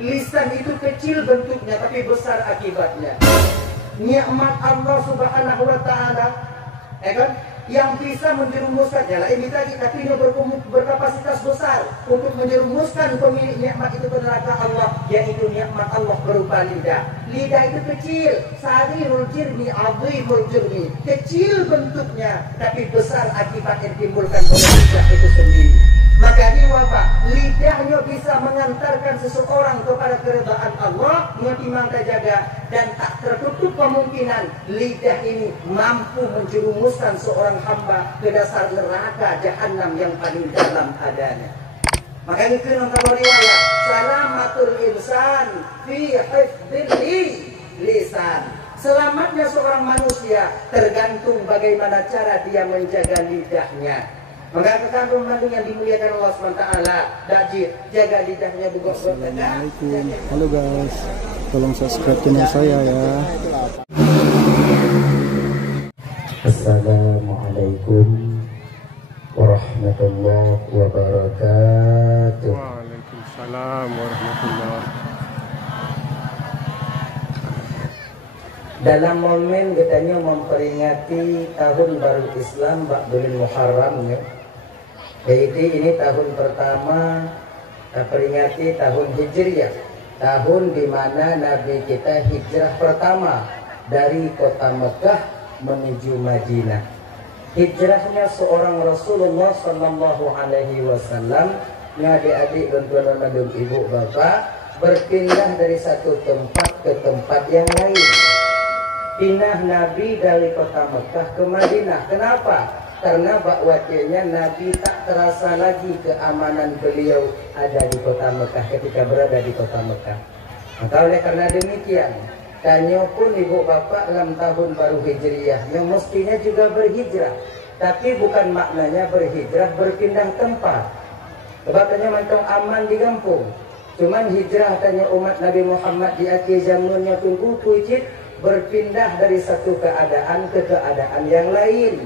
Lisan itu kecil bentuknya tapi besar akibatnya. Nikmat Allah Subhanahu wa taala, ya kan? Yang bisa menjerumuskannya lain tadi, tapi dia berkapasitas besar untuk menjerumuskan pemilik nikmat itu ke neraka Allah, yaitu nikmat Allah berupa lidah. Lidah itu kecil, sarirul jirmi, azimul jirmi, kecil bentuknya tapi besar akibat yang ditimbulkan oleh lidah itu sendiri. Maka ini wabah, lidahnya bisa mengantarkan seseorang kepada keridhaan Allah, menimang jaga, dan tak tertutup kemungkinan lidah ini mampu menjerumuskan seorang hamba ke dasar neraka jahanam yang paling dalam adanya. Maka ini kena kalau riwayat, salamatul insan fi hifdzil lisan. Selamatnya seorang manusia tergantung bagaimana cara dia menjaga lidahnya. Maka kekandung-kandung yang dimuliakan Allah SWT, Dajjal, jaga lidahnya juga. Assalamualaikum. Halo guys, tolong subscribe channel saya ya. Assalamualaikum warahmatullahi wabarakatuh. Waalaikumsalam warahmatullahi. Dalam momen katanya memperingati tahun baru Islam Ba'dul Muharram ya. Jadi ini tahun pertama peringati tahun Hijriah, tahun di mana Nabi kita hijrah pertama dari kota Mekah menuju Madinah. Hijrahnya seorang Rasulullah Sallallahu Alaihi Wasallam, adik-adik dan tuan-tuan ibu bapak, berpindah dari satu tempat ke tempat yang lain. Pindah Nabi dari kota Mekah ke Madinah. Kenapa? Karena bakwatnya Nabi tak terasa lagi keamanan beliau ada di kota Mekah ketika berada di kota Mekah. Maka oleh karena demikian, tanya pun ibu bapak dalam tahun baru Hijriah yang mestinya juga berhijrah, tapi bukan maknanya berhijrah berpindah tempat. Sebab tanya mantong aman di kampung. Cuman hijrah tanya umat Nabi Muhammad di akhir zamannya tunggu kucit berpindah dari satu keadaan ke keadaan yang lain.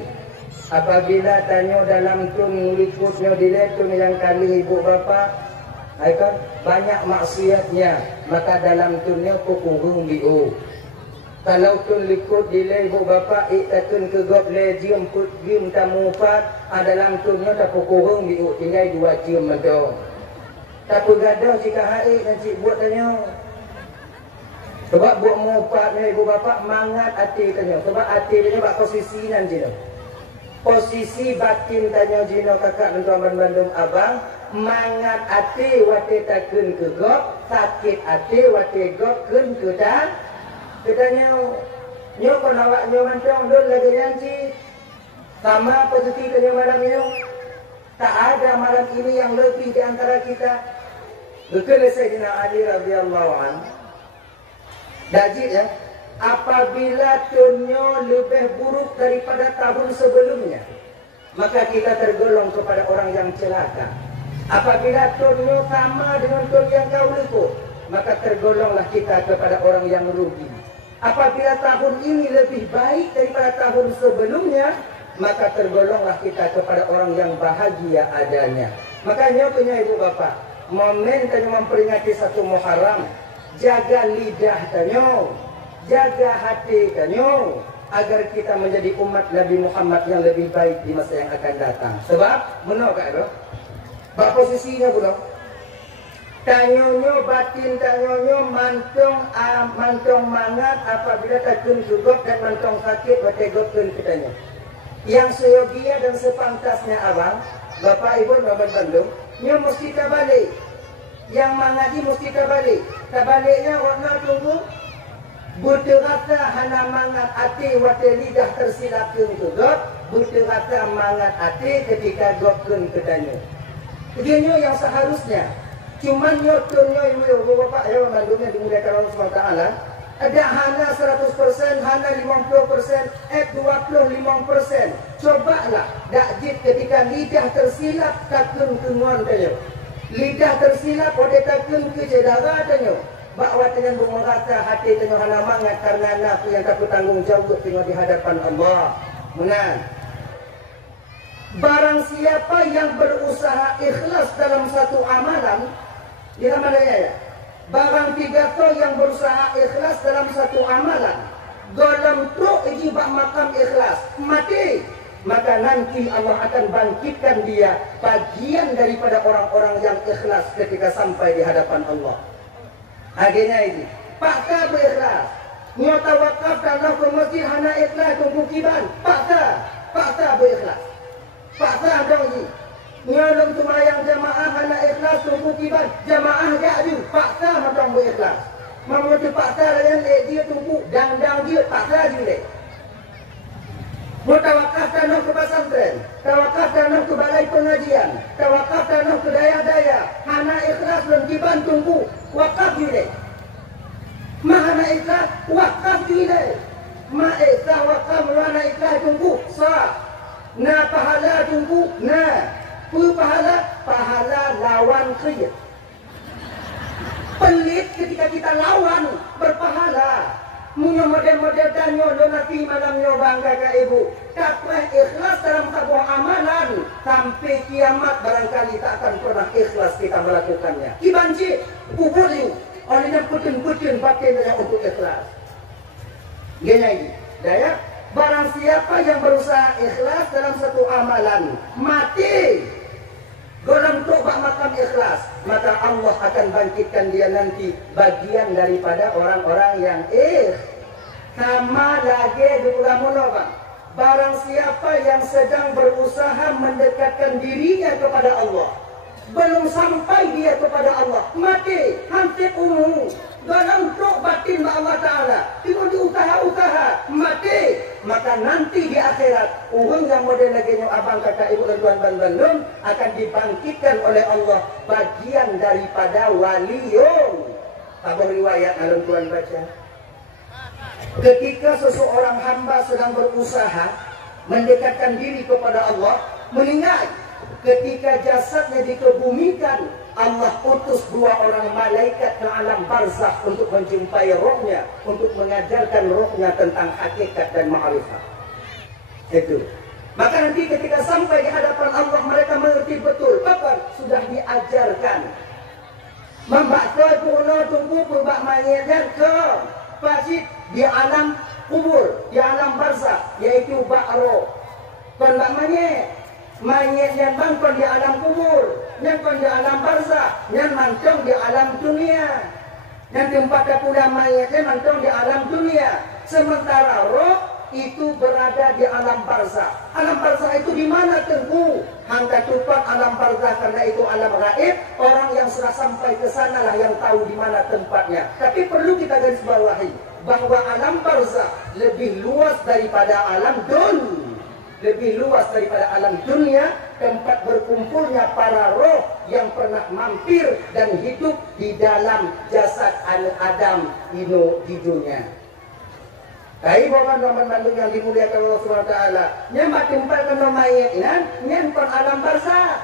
Apabila tanya dalam tun likutnya diletun yang kali ibu bapa, kan banyak maksiatnya, maka dalam tunnya kukurung diu. Kalau tun likut dile ibu bapa iktatun ke gop le jium put jium tamu pat, dalam tunnya tak kukurung diu, tinggal 2 jium medong. Tak pegadah jika hai dan cik buat tanya. Sebab buat mupat ni ibu bapa mangat hati tanya. Sebab hati tanya bak posisi nanti tu. Posisi batin tanya jino kakak mentuan Bandung abang, mangat hati wate takun ke gop, sakit hati wate gop kun ke dan katanya nyo kon awak nyo mantong dul lagi nanti sama posisi tanya malam ini. Tak ada malam ini yang lebih di antara kita. Betul Sayyidina Ali radhiyallahu anhu. Dajjal ya, apabila tunyo lebih buruk daripada tahun sebelumnya, maka kita tergolong kepada orang yang celaka. Apabila tunyo sama dengan tun yang kau lekuk, maka tergolonglah kita kepada orang yang rugi. Apabila tahun ini lebih baik daripada tahun sebelumnya, maka tergolonglah kita kepada orang yang bahagia adanya. Makanya punya ibu bapak, momen tanya memperingati 1 Muharram, jaga lidah tanyo, jaga hati tanyo, agar kita menjadi umat Nabi Muhammad yang lebih baik di masa yang akan datang. Sebab menok kan bro, bak posisinya bro, tanyonyo batin tanyonyo mantong mangat apabila takun sugop dan mantong sakit bategot kun kitanya. Yang seyogia dan sepantasnya abang, bapak ibu bapak Bandung, nyo mesti kabalik. Yang mangadi mesti kabalik. Kabaliknya warna tunggu butuh kata hana mangat hati wate lidah tersilapkan ke gop, butuh kata mangat hati ketika gop kun ketanya. Begini yang seharusnya. Cuman nyotunyo ibu bapak ya Bandungnya dimuliakan Allah SWT, ada hana 100%, hana 50%, 25%. Cobalah dakjit ketika lidah tersilap takun kengon tayo. Lidah tersilap pada takun ke jedara tayo. Bahawa dengan bermerata hati tengah hana mangat karena nafsu yang takut tanggung jawab tengah di hadapan Allah. Menang. Barang siapa yang berusaha ikhlas dalam satu amalan, di mana ya? barang tiga to yang berusaha ikhlas dalam satu amalan, dalam truk ijibak makam ikhlas, mati, maka nanti Allah akan bangkitkan dia bagian daripada orang-orang yang ikhlas ketika sampai di hadapan Allah. Akhirnya ini, pakta berikhlas, nyata wakaf kalau ke masjid hana ikhlas tunggu kiban, pakta berikhlas, pakta dong ini. Nyolong tumayang jamaah hana ikhlas tunggu kiban, jamaah jadi pakta macam berikhlas. Mamutu pakta yang dia tunggu dang dia pakta juga. Mau tawakaf tanah ke pesantren, tawakaf tanah ke balai pengajian, tawakaf tanah ke daya-daya, hana ikhlas dan kiban tunggu wakaf juga. Mahana ikhlas wakaf juga. Ma ikhlas wakaf mana ikhlas tunggu sah. Na pahala tunggu na. Pahala lawan khiyat. Pelit ketika kita lawan berpahala. Munya model-model danyo donati malamnya bangga ke ibu. Taklah ikhlas dalam sebuah amalan sampai kiamat barangkali tak akan pernah ikhlas kita melakukannya. Kibanci kuburi olehnya putun-putun batinnya untuk ikhlas. Gini daya barang siapa yang berusaha ikhlas dalam satu amalan mati golong tobat makam ikhlas, maka Allah akan bangkitkan dia nanti bagian daripada orang-orang yang sama lagi dulu bang. Barang siapa yang sedang berusaha mendekatkan dirinya kepada Allah, belum sampai dia kepada Allah, mati hampir umum dalam truk batin Allah Ta'ala, cuma diusaha-usaha mati, maka nanti di akhirat uhun yang model lagi abang kakak ibu dan tuan bandung akan dibangkitkan oleh Allah bagian daripada waliyun. Abang riwayat alam tuan baca, ketika seseorang hamba sedang berusaha mendekatkan diri kepada Allah, meninggal, ketika jasadnya dikebumikan, Allah utus dua orang malaikat ke alam barzakh untuk menjumpai rohnya, untuk mengajarkan rohnya tentang hakikat dan ma'rifat. Itu. Maka nanti ketika sampai di hadapan Allah, mereka mengerti betul bahwa sudah diajarkan. Membaca kuno tunggu berbak mayatnya ke pasir di alam kubur, di alam barzakh, yaitu ba'ro. Berbak mayat yang bangkon di alam kubur, yang kon di alam barzakh, yang mantong di alam dunia. Yang tempat pula mayatnya mantong di alam dunia. Sementara roh itu berada di alam barzakh. Alam barzakh itu di mana tengku? Hangga tupat alam barzakh karena itu alam gaib. Orang yang sudah sampai ke sana lah yang tahu di mana tempatnya. Tapi perlu kita garis bawahi bahwa alam barzakh lebih luas daripada alam dunia. Lebih luas daripada alam dunia, tempat berkumpulnya para roh yang pernah mampir dan hidup di dalam jasad Adam Ino di dunia. Kai bawa nomor bandung yang dimuliakan Allah Subhanahu Wa Taala. Nyambat tempat kena mayat nyan kon alam barzakh,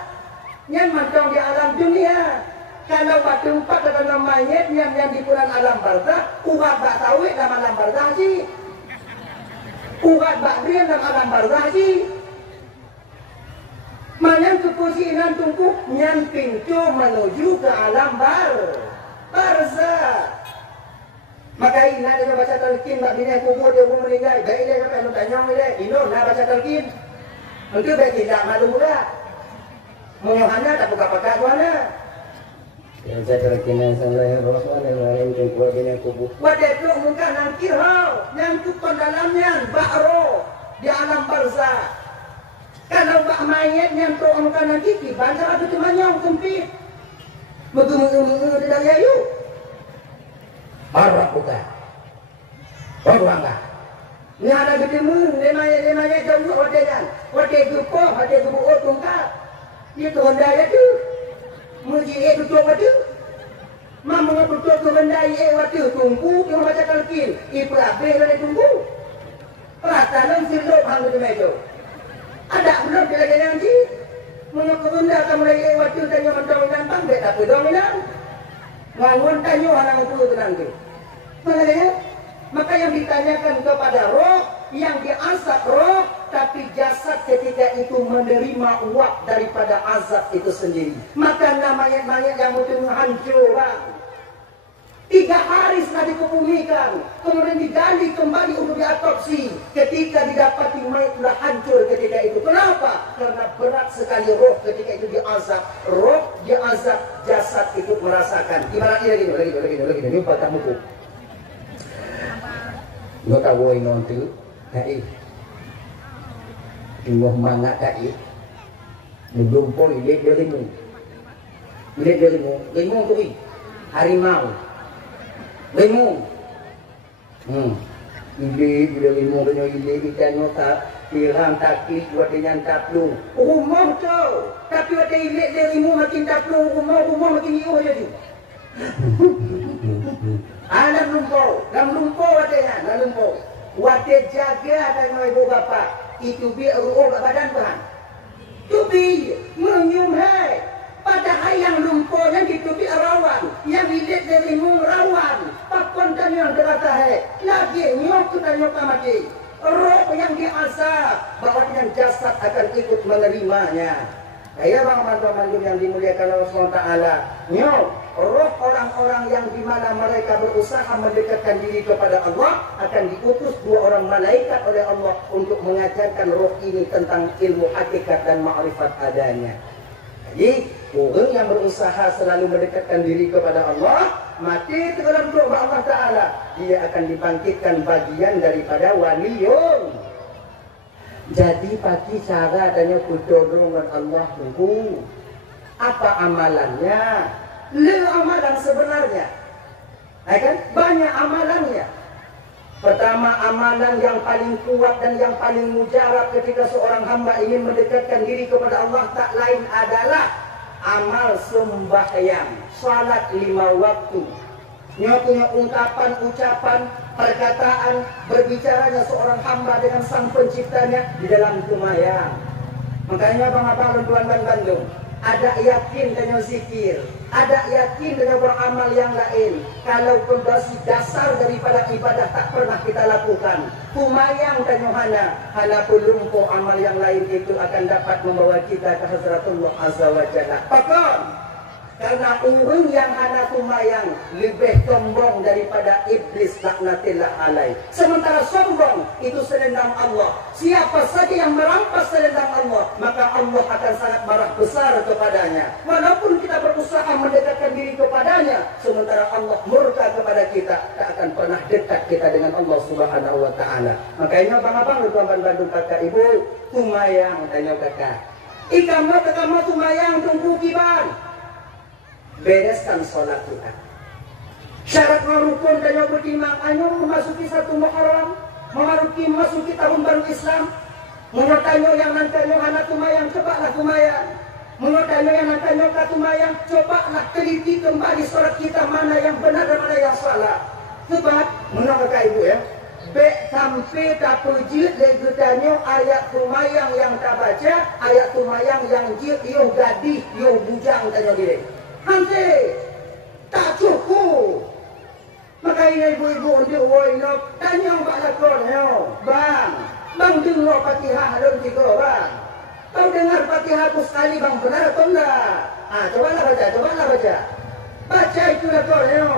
nyan mantong di alam dunia. Kalau batu tempat kena mayat yang di bulan alam barzakh, ubat bak tahu dalam alam barzakh sih. Ugat bakrian dalam alam barzakh sih. Manyan kepusinan tungku nyan pintu menuju ke alam barzakh. Maka ini ada baca talqin bak bina kubur dia pun meninggal. Baik dia sampai nak tanya dia, ino nak baca talqin. Engkau baik tidak malu pula. Menyohana tak buka pakai tuana. Baca talqin sallallahu alaihi wasallam kubur bina kubur. Wadah tu muka nangkir hau, nyangkut ke dalamnya ba'ro di alam barzakh. Kalau bak mayat nyantuk muka nangkir, banyak ada tu manyong sempit. Megu-megu di dalam ayu. Barak buka. Baru angkat. Ni ada ketemu, lemanya jauh wadah kan. Wadah gupo, wadah gupo tungkat. Itu Honda itu. Muji itu coba tu. Mama betul tu bendai waktu tunggu yang baca talqin. Ibu habis dari tunggu. Perasaan silap hang tu mejo. Ada belum dia lagi nanti. Mengapa benda kamu lagi waktu tanya mentang gampang tak apa dominan. Bangun tanya orang aku tu nanti. Maknanya, maka yang ditanyakan kepada roh, yang diazab roh, tapi jasad ketika itu menerima uap daripada azab itu sendiri. Maka namanya yang mungkin hancur. dikebumikan, kemudian digali kembali untuk diotopsi. Ketika didapati mayat telah hancur ketika itu. Kenapa? Karena berat sekali roh ketika itu diazab. Roh diazab, jasad ikut merasakan. Ibaratnya lagi, ini patah buku. Nggak tahu yang nonton, kai. Tunggu mangga kai. Belum pun lihat dari mu tu harimau. Lemu. Ile lemu kena ile ikan tak pirang takik buat dengan taplu. Rumah tu. Tapi ada ile lemu makin taplu, rumah makin iuh je tu. Dalam lumpur ada dalam lumpur. Wate jaga dengan ibu bapa. Itu biar badan Tuhan. Tu bi menyium hai. Padahal yang lumpurnya ditutupi rawan, yang lilit dari rawan. Pakon dan yang terata hai, lagi nyok kita nyok mati. Roh yang diazab, bahwa yang jasad akan ikut menerimanya. Kaya bang yang dimuliakan Allah SWT. Nyok, roh orang-orang yang dimana mereka berusaha mendekatkan diri kepada Allah akan diutus 2 orang malaikat oleh Allah untuk mengajarkan roh ini tentang ilmu hakikat dan ma'rifat adanya. Jadi orang yang berusaha selalu mendekatkan diri kepada Allah, mati dalam doa Allah Ta'ala, dia akan dibangkitkan bagian daripada waliyun. Jadi pagi cara adanya kudorong Allah dulu. Apa amalannya? Amalan sebenarnya, kan? Banyak amalannya. Pertama, amalan yang paling kuat dan yang paling mujarab ketika seorang hamba ingin mendekatkan diri kepada Allah tak lain adalah amal sembahyang, salat 5 waktu. Punya ungkapan, ucapan, perkataan, berbicaranya seorang hamba dengan sang penciptanya di dalam sembahyang. Makanya abang-abang tuan dan Bandung, ada yakin dengan zikir, ada yakin dengan beramal yang lain. Kalau pondasi dasar daripada ibadah tak pernah kita lakukan, kumayang dan hana pelumpuh amal yang lain itu akan dapat membawa kita ke Hazratullah Azza wa Jalla. Pakon, karena orang yang hana kumayang lebih sombong daripada iblis laknatillah alaih. Sementara sombong itu selendang Allah. Siapa saja yang merampas selendang Allah, maka Allah akan sangat marah besar kepadanya. Walaupun kita berusaha mendekatkan diri kepadanya, sementara Allah murka kepada kita, tak akan pernah dekat kita dengan Allah Subhanahu wa Ta'ala. Makanya abang-abang, tuan Bandung, kakak ibu, kumayang tanya kakak. Ikamat kumayang tunggu kiban. Bereskan sholat kita. Syarat rukun dan yang bertimang anyo memasuki 1 Muharram, memasuki tahun baru Islam. Menurtanyo yang nantanyo anak tumayang, cobalah tumayang. Menurtanyo yang nantanyo katumayang, cobalah teliti kembali sholat kita mana yang benar dan mana yang salah. Sebab menurut kakak ibu ya, sampai tak pejit legutanyo ayat tumayang yang tak baca, ayat tumayang yang jil, yo gadis, yo bujang tanyo diri. Nanti tak cukup. Makanya ibu-ibu untuk woy no tanya mbak lakon yo, bang dengar Fatihah dalam 3 bang. Kau dengar Fatihah tu sekali bang, benar atau enggak? Cobalah baca. Baca itu lakon yo.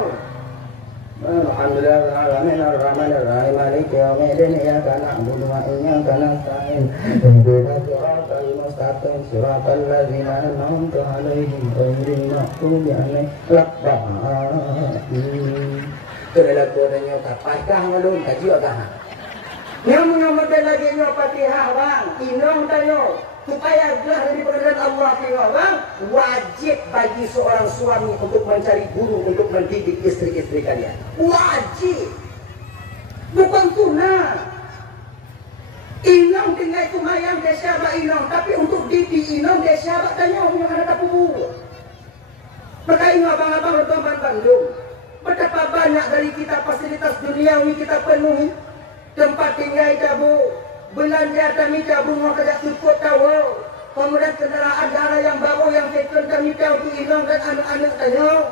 Alhamdulillahirrahmanirrahim ar-rahmanir-rahim maliki yaumiddin iyyaka na'budu wa iyyaka nasta'in ihdinas siratal mustaqim siratal ladzina an'amta 'alaihim ghairil maghdubi 'alaihim waladdallin. Itulah kodenya Fatihah malum kaji agak. Yang mengamalkan lagi nyo Fatihah bang, inong tayo supaya gelah dari pengadilan Allah bang, wajib bagi seorang suami untuk mencari guru untuk mendidik istri-istri kalian. Wajib, bukan sunnah. Inong tinggal kumayang desyaba inong, tapi untuk didik inong desyaba tanya yang ada tapu. Maka ini abang-abang teman Bandung, betapa banyak dari kita fasilitas duniawi kita penuhi. Tempat tinggal jabu, belanja kami jabu mau kerja cukup tahu. Kemudian kendaraan darah yang bawa yang second kami tahu untuk inong dan anak-anak tahu.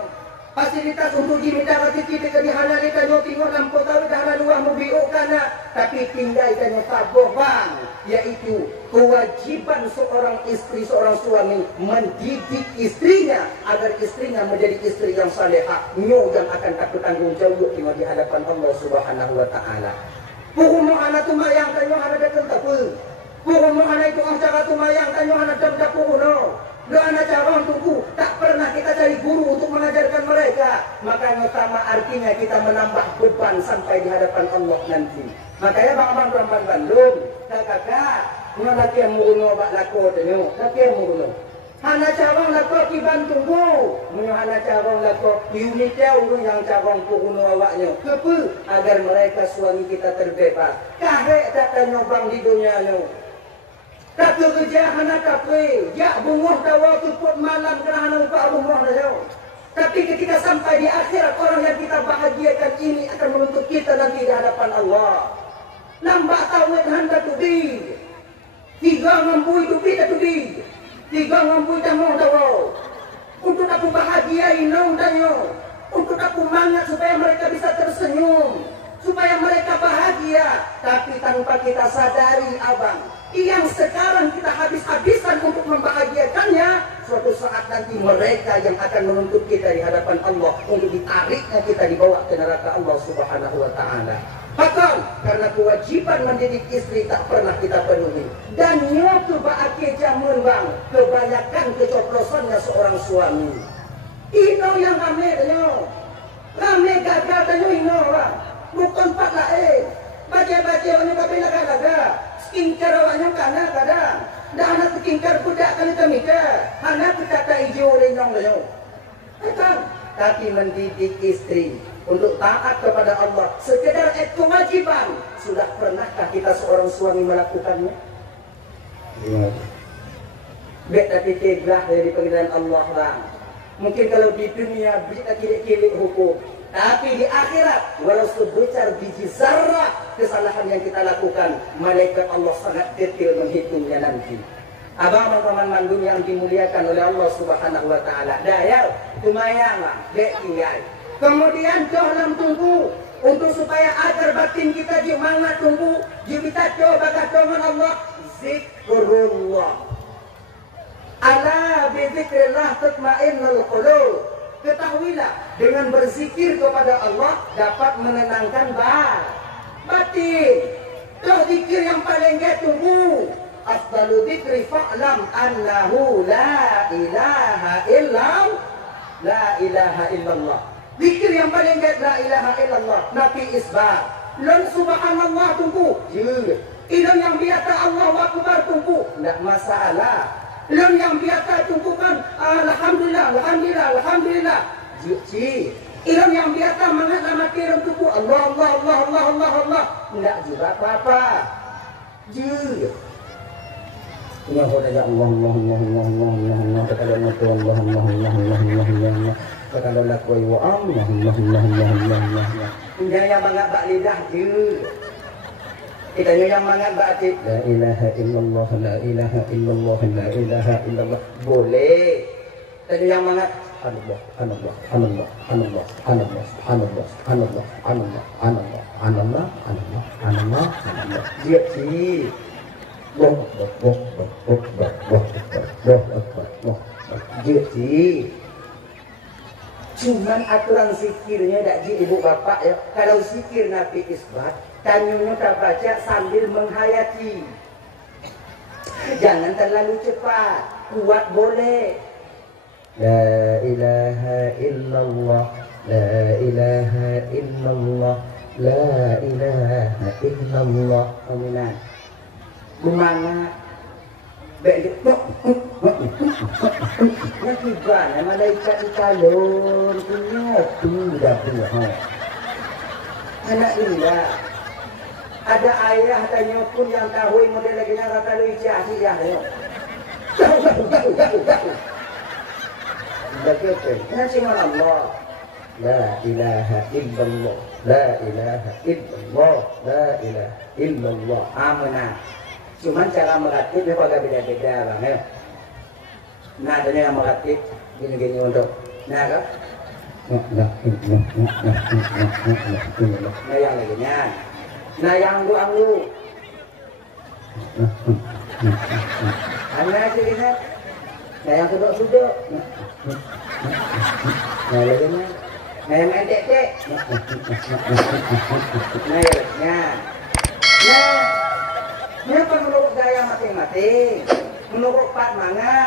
fasilitas untuk diminta rezeki kita dihalalikan yo tengok lampu tahu dah halal luah mubiuk kana tapi tinggal kan taboh bang, yaitu kewajiban seorang istri seorang suami mendidik istrinya agar istrinya menjadi istri yang salehah nyo yang akan tak bertanggung jawab di hadapan Allah Subhanahu wa taala. Puhumo ana tumayang kanyo ana datang tapu. Puhumo ana itu acara tumayang kanyo ana datang tapu no. Lo anak calon tunggu, tak pernah kita cari guru untuk mengajarkan mereka. Makanya sama artinya kita menambah beban sampai di hadapan Allah nanti. Makanya bang-bang perempuan Bandung, kakak, nggak laki yang murno bak lako tenyo, laki yang murno. Hana calon lako kiban tunggu, menyo hana calon lako unitnya urung yang calon puruno awaknya. Kepu agar mereka suami kita terbebas. Kahek tak tanya bang di dunia nyo. Tak kerja hana kapre, ya bungoh tawa tuput malam kerana upah bungoh na jauh. Tapi ketika sampai di akhirat orang yang kita bahagiakan ini akan menuntut kita nanti di hadapan Allah. Nambah tawet handa tudi, tiga ngampui tupi tak tudi, tiga ngampui tamoh tawa. Untuk aku bahagia inong tanyo, untuk aku mangat supaya mereka bisa tersenyum, supaya mereka bahagia. Tapi tanpa kita sadari abang, yang sekarang kita habis-habisan untuk membahagiakannya, suatu saat nanti mereka yang akan menuntut kita di hadapan Allah untuk ditariknya kita dibawa ke neraka Allah Subhanahu wa taala. Bahkan karena kewajiban mendidik istri tak pernah kita penuhi. Dan nyoto baake jamun bang, kebanyakan kecoplosannya seorang suami. Ino yang rame tanyo. Rame gagal tanyo ino bang. Bukan pak lain. Baca-baca ini tapi laga-laga. Skincare awaknya kana kadang. Dah anak skincare budak kali temika. Anak kita tak hijau oleh nyong layo. Tapi mendidik istri untuk taat kepada Allah sekedar kewajiban. Sudah pernahkah kita seorang suami melakukannya? Ya. Bek tapi keglah dari pengadilan Allah bang. Mungkin kalau di dunia kita kilik-kilik hukum, tapi di akhirat walau sebesar biji zarah kesalahan yang kita lakukan, malaikat Allah sangat detail menghitungnya nanti. Abang-abang Bandung yang dimuliakan oleh Allah Subhanahu wa taala. Dayal tumayang dek tinggal. Kemudian dalam tunggu untuk supaya agar batin kita semangat tunggu, kita coba dengan Allah zikrullah. Ala bi zikrillah tatma'innul qulub. Ketahuilah dengan berzikir kepada Allah dapat menenangkan batin. Itu zikir yang paling tunggu. Afdalu dzikri fa'lam annahu la ilaha illallah. Zikir yang paling la ilaha illallah. Nabi isbat. Lon subhanallah tunggu. Ilon yang biasa Allahu akbar tunggu. Tidak masalah. Lon yang biasa tunggu kan alhamdulillah. Juci. Ilon yang biasa mangat nama kirim tunggu Allah. Tidak juga apa-apa. Ya Allah kata Allah kata lakoi wa Allah. Yang mangat bak lidah je. Kita yang mangat bak hati la ilaha illallah la ilaha illallah la ilaha illallah boleh. Kita yang mangat Allah dia sih jadi cuman aturan zikirnya tak ji ibu bapak ya. Kalau zikir Nabi isbat tanyunya tak baca sambil menghayati, jangan terlalu cepat, kuat boleh. La ilaha illallah la ilaha illallah la ilaha illallah. Aminan Lumana Begitu Nakibana malaikat ikalon punya tidak punya anak indah. Ada ayah tanya pun yang tahu model lagi yang kata lu ijazah ya jauh. Begitu. Nanti Allah. La ilaha illallah. La ilaha illallah. La ilaha illallah. Amanah. Cuman cara meratibnya agak beda-beda bang ya. Nah adanya yang meratib gini-gini untuk. Nah kan? Nayang lagi nya. Nayang anggu. Anak sih lihat. Nayang sudok. Nayang lagi nya. Nayang edek. Nayang nya. Nah, nyapa menurut gaya masing-masing. Menurut Pak Manga.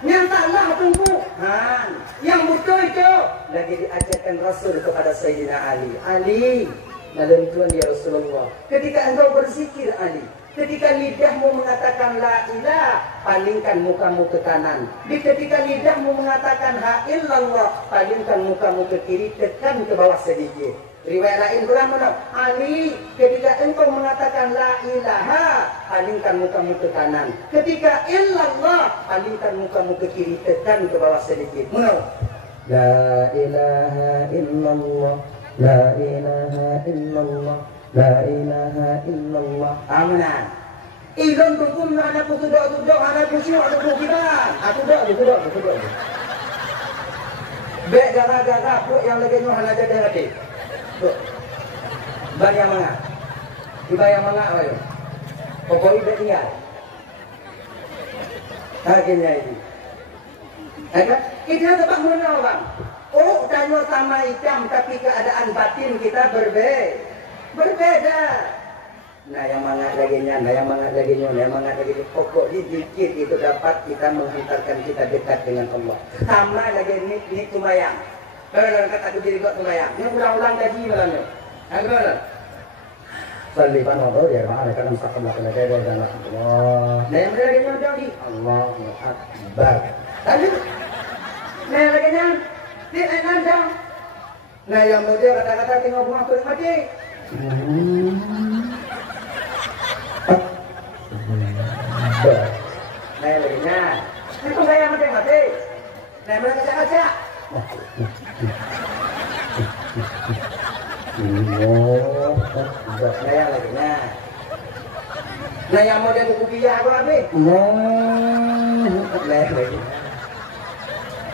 Nyatalah tumbuhan yang betul itu lagi diajarkan Rasul kepada Sayyidina Ali. Dalam Tuhan ya Rasulullah, ketika engkau berzikir Ali, ketika lidahmu mengatakan la ilah, palingkan mukamu ke kanan. Ketika lidahmu mengatakan ha illallah, palingkan mukamu ke kiri, tekan ke bawah sedikit. Riwayat lain kurang mana? Ali, ketika engkau mengatakan la ilaha, palingkan mukamu ke kanan. Ketika illallah, palingkan mukamu ke kiri, tekan ke bawah sedikit. Mana? La ilaha illallah, la ilaha illallah, la ilaha illallah. Aman. Ilon tukum ada duduk, ada kusyuk, ada kukiban. Aku duduk. Bek gara-gara puk yang lagi nyuhan aja dah hati. Bayang mangga. Dibayang mangga apa itu? Pokoknya dia tinggal. Akhirnya itu. Kita dapat mengenal bang. Oh, tanya sama hitam tapi keadaan batin kita berbeda. Nah yang mangat lagi nya. Pokoknya dikit itu dapat kita menghantarkan kita dekat dengan Allah. Sama lagi ini sembahyang. Kalau kata aku jadi kok sembahyang, ini ulang-ulang lagi malamnya. Agak Salli panado dia mana kan misalkan belakang ada dan Allah. Nah yang lagi nya Allahu Akbar. Tadi nah lagi nya di enam. Nah yang muda kata-kata tengok buang tu mati. Nah lagi nya. Ini sembahyang mati. Nah mereka kaca-kaca. Saya lagi nah yang mau dia buku biaya apa habis?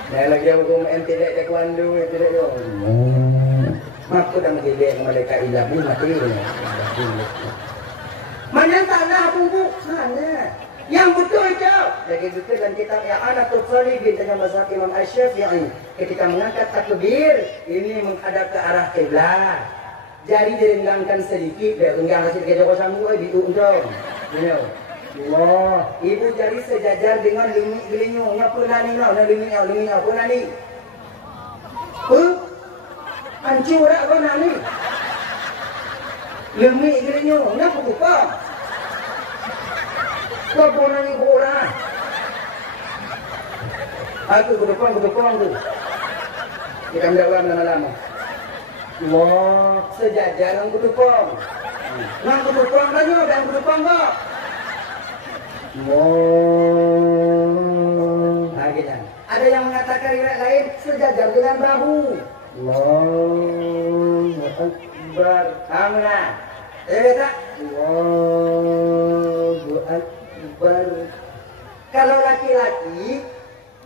Lagi hukum tidak taekwondo tidak yo. Aku dah menggilek mereka ilah mati. Mana tanah tunggu mana? Yang betul itu lagi betul dan kitab yang Anatul Salihin dengan mazhab Imam Asy-Syafi'i ketika mengangkat takbir ini menghadap ke arah kiblat, jari direnggangkan sedikit, renggang sedikit jauh sambung di ujung. Allah, ibu jari sejajar dengan limit gelinyungnya pernah limit pernah ni. Hancur tak pernah ni. Limit gelinyungnya apa? Kau pernah ni orang. Aku kedukang tu. Kita mendakwa lama-lama. Wah, sejajar yang kedukang. Yang kedukang tanya, dan kedukang tak? Wah, akhirnya. Ada yang mengatakan riwayat lain sejajar dengan bahu. Allahu Akbar. Amin. Tak? Allahu Akbar. Kalau laki-laki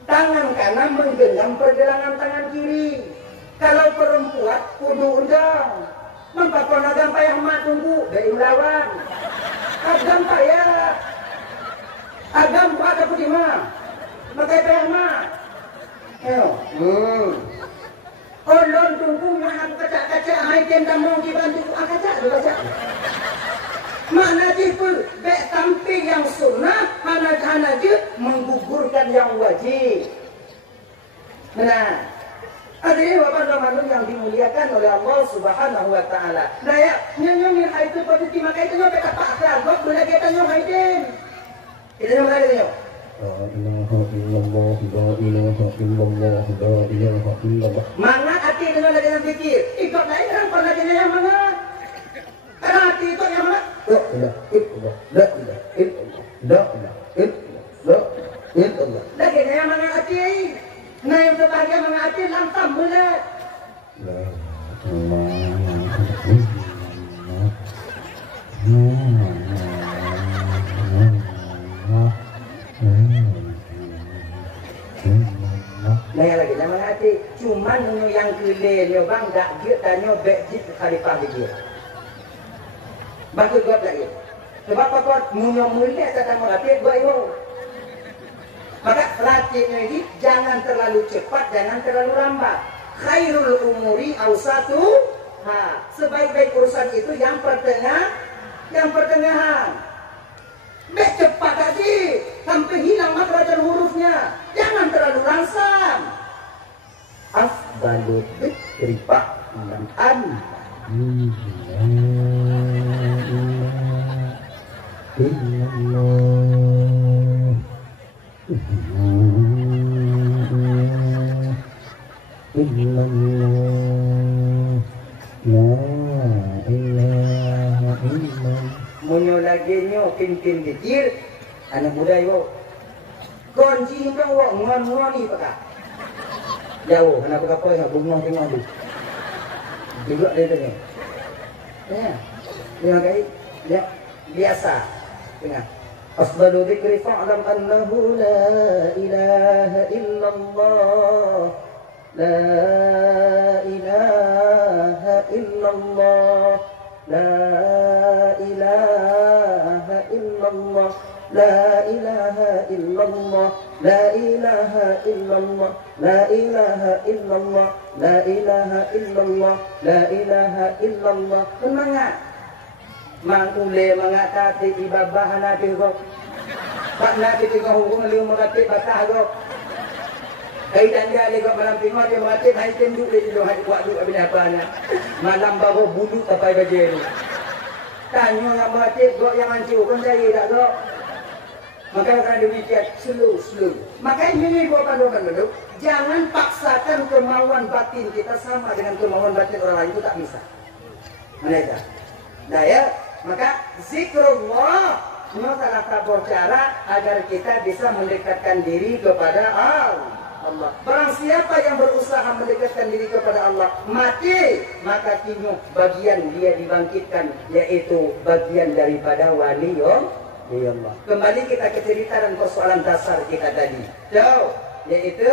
tangan kanan menggenggam pergelangan tangan kiri. Kalau perempuan kudu undang. Mempapon agam payah mak tunggu dari melawan. Agam payah. Agam buat apa di mak? Pakai payah mak. Olon tunggu mak kaca-kaca hai tem damong dibantu kaca tu baca. Mana tipu bek tampil yang sunnah, hana je menggugurkan yang wajib. Nah, ada bapak-bapak yang dimuliakan oleh Allah Subhanahu Wa Taala. Nah ya, nyonya itu positif maka itu nyonya tak pakar, gua boleh kita nyonya hidin. Kita nyonya lagi nyonya. La ilaha illallah, la ilaha illallah, la ilaha illallah. Mana hati dengan lagi yang fikir? Ikut lain kan pernah jadi yang mana? Karena hati itu yang mana? La ilaha illallah, la ilaha illallah, la ilaha illallah, la illallah. Lagi yang mana hati? Nah yang sebagian mga hati lantam mulut. La ilaha Nah lagi nama hati cuman yang mulainya bang dak dia tanya baik di khalifah dia. Bagus buat lagi. Sebab apa mulai kata melatih buat itu. Maka latihnya ini jangan terlalu cepat, jangan terlalu lambat. Khairul umuri awsatu. Sebaik-baik urusan itu yang pertengahan. Baik cepat aja sampai hilang makhraj dan hurufnya. Jangan terlalu langsam. Afdalu dzikri ba'dan munyo lagi nyo kin dikir anak muda yo konji dong wo ngon ni pakak jauh kenapa kau yang bungong tengok tu juga dia tu ni ya lima kali ya biasa dengar afdalu dzikri fa'lam annahu la ilaha illallah la ilaha illallah la ilaha illallah la ilaha illallah la ilaha illallah la ilaha illallah la ilaha illallah la ilaha illallah semangat mangule mengatasi ibabah nabi kok pak nabi tengok hukum liu mengatasi batah kok kaitan dia lagi malam tengok dia mengatasi hai tenduk dia dulu hai buat dulu apa apanya malam bawa bulu tapai baju tanya yang mengatasi kok yang hancur pun saya tak kok. Maka karena demikian slow. Makanya ini bukan dulu. Jangan paksakan kemauan batin kita sama dengan kemauan batin orang lain, itu tak bisa. Mereka. Nah ya, maka zikrullah salah satu cara agar kita bisa mendekatkan diri kepada Allah. Barang siapa yang berusaha mendekatkan diri kepada Allah mati, maka kini bagian dia dibangkitkan, yaitu bagian daripada wali Allah. Kembali kita ke cerita dan persoalan dasar kita tadi. Yaitu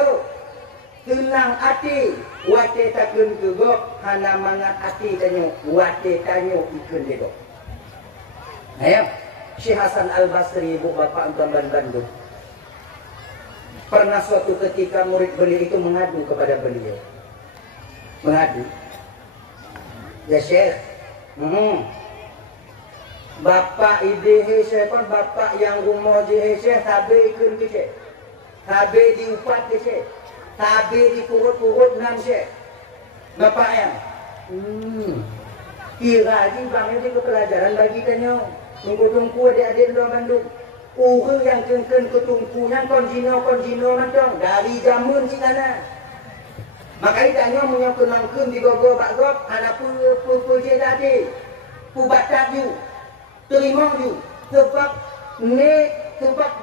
tenang hati, wate takun kugok, hana mangat hati tanyo, wate tanyo ikun dego. Ayo, Syekh Hasan Al-Basri, ibu bapak Tuan Bandung. Pernah suatu ketika murid beliau itu mengadu kepada beliau. Mengadu. Ya Syekh, bapak ide Syekh kan bapak yang rumah je Syekh tabe ikun ke Syekh. Tabe diupat ke Syekh. Tabe dipurut-purut nan Syekh. Bapak yang kira lagi bang itu pelajaran bagi tanya. Tunggu-tunggu adik-adik luar Bandung. Orang yang kengken ketungkunya konjino macam dari jamun si kana. Makanya tanya punya kenangkeun di gogo bakgop anak pu je tadi. Pu batak you. Terima you. Sebab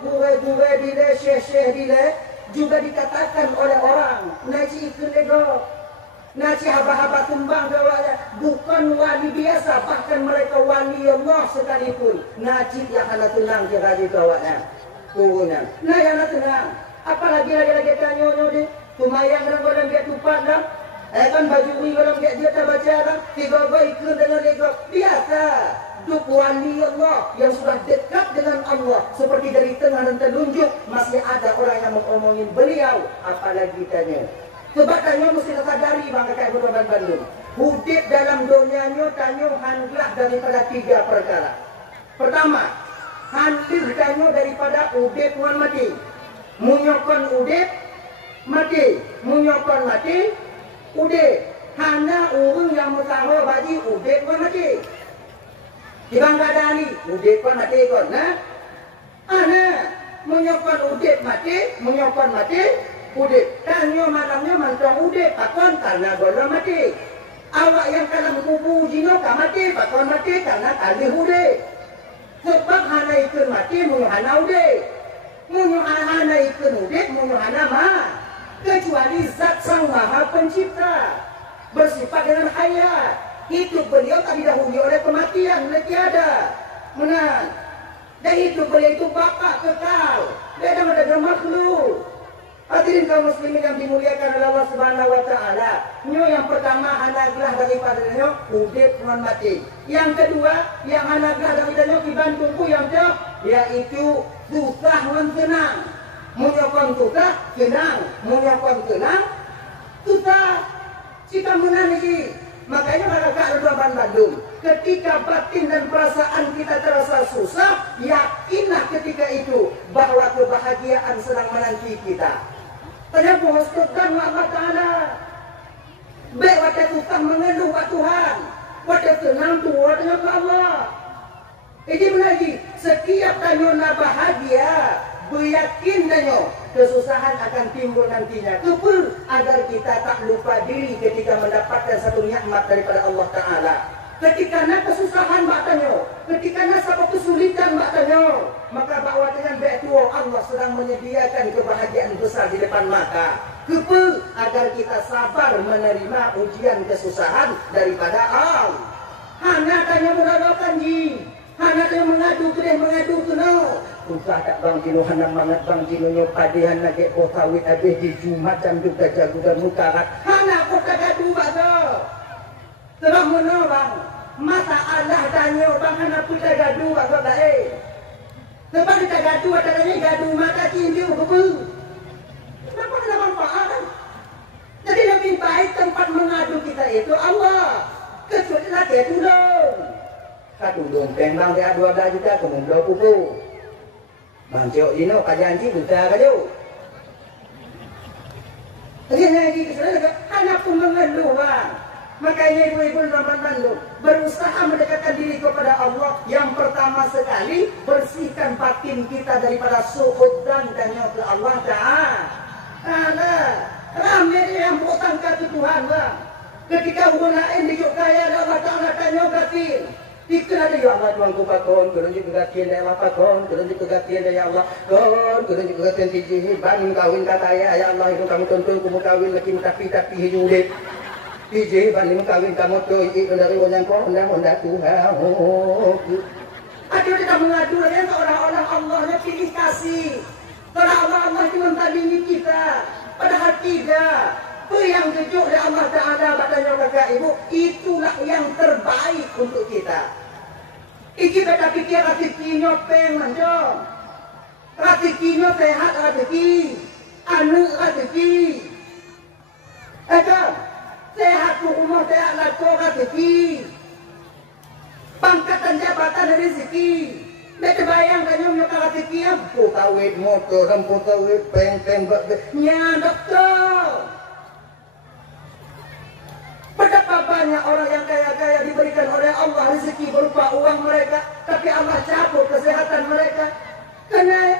gure bila syekh bila juga dikatakan oleh orang naci ikun nego. Naci haba-haba tumbang gawanya bukan wali biasa, bahkan mereka wali Allah sekalipun. Naci yang hana tenang kira di gawanya turunnya. Nah yang hana tenang. Apalagi lagi tanya dia. Tumayang orang dia tupat dah. Kan baju ni orang dia tak baca dah. Tiga baik dengan nego biasa. Duk wali Allah yang sudah dekat dengan Allah seperti dari tengah dan telunjuk masih ada orang yang mengomongin beliau. Apalagi tanya. Sebab tanya mesti sadari bang kakak Tuan Bandung. Hudib dalam dunianya tanya handlah daripada 3 perkara. Pertama, handil tanya daripada udib puan mati. Munyokon udib mati. Munyokon mati udib. Hana urung yang mutaho bagi udib puan mati. Ibang kadani udib puan mati kon. Nah, ana munyokon udib mati, munyokon mati. Udip, tanya malamnya mantong udip, pakon karena golong mati. Awak yang dalam kubu jino tak mati, pakon mati karena kalih udip. Sebab hana ikun mati, munyo hana udip. Munyo hana ikun udip, munyo hana mah. Kecuali zat sang maha pencipta. Bersifat dengan hayat. Hidup beliau tak didahului oleh kematian, tiada. Menang. Dan hidup beliau itu bapak kekal. Beda dengan makhluk. Hadirin kaum muslimin yang dimuliakan oleh Allah Subhanahu wa taala. Nyo yang pertama anaklah daripada nyo udip non mati. Yang kedua yang anaklah daripada nyo kibantungku yang ke yaitu susah ngan tenang. Munyokon susah tenang, munyokon tenang susah. Jika menang lagi. Makanya mereka Urban Bandung, ketika batin dan perasaan kita terasa susah, yakinlah ketika itu bahwa kebahagiaan sedang menanti kita. Tanya mengusulkan Allah Ta'ala. Baik wadah susah mengeluh Pak Tuhan, wadah senang tuh wadahnya ke Allah. Ini lagi, setiap tanya bahagia, beryakin tanya kesusahan akan timbul nantinya. Kepul agar kita tak lupa diri ketika mendapatkan satu nikmat daripada Allah Ta'ala. Ketika nak kesusahan maknanya, ketika nak satu kesulitan maknanya, maka bahawa dengan baik tua Allah sedang menyediakan kebahagiaan besar di depan mata. Kepul agar kita sabar menerima ujian kesusahan daripada Allah. Hanya tanya mengadakan ji, hanya tanya mengadu tu no. Usah tak bang Jino hanam mangat bang Jino nyo padihan lagi potawit habis di Jumat jam juga jago dan mukarat. Hana kota gaduh baga. Terang mana bang? Mata Allah tanya bang hana kita gaduh baga baik. Sebab kita gaduh adanya gaduh mata cindu betul. Kenapa ada manfaat kan? Jadi lebih baik tempat mengadu kita itu Allah. Kecuali lagi tudung. Tudung tembang dia 12 juta kemudian pupu. Bang Cok Dino Pak Janji buta kaju. Jadi lagi kesulitan anak pun mengeluh bang. Makanya ibu-ibu Urban Bandung berusaha mendekatkan diri kepada Allah. Yang pertama sekali bersihkan batin kita daripada suhud dan tanya ke Allah Ta'ala. Ramai yang bukan kata Tuhan bang. Ketika orang lain dijuk kaya Allah Ta'ala tanya batin. Itu ada ya Allah tuanku pakon, kerunjuk kegatian dari Allah pakon, kerunjuk kegatian dari Allah kon, kerunjuk kegatian tiji ban kawin kata ya Allah itu kamu tuntun kamu kawin lagi tapi hidup deh. Tiji ban kawin kamu tuh itu dari orang kau undang Tuhan. Ada kita mengadu dengan orang-orang Allahnya pilih kasih. Karena Allah itu mentandingi kita, padahal tidak. Yang jujur dari Allah Ta'ala katanya kakak ibu, itulah yang terbaik untuk kita. Iki beta pikir rezekinya pengen, rezekinya sehat rezeki, anu rezeki. Sehat rumah sehat lako rezeki, pangkatan jabatan rezeki. Beta bayangkan yang nyokak rezeki apa? Kawit motor, rampu kawit peng-peng, nya dokter. Betapa banyak orang yang kaya-kaya diberikan oleh Allah rezeki berupa uang mereka, tapi Allah cabut kesehatan mereka. Kena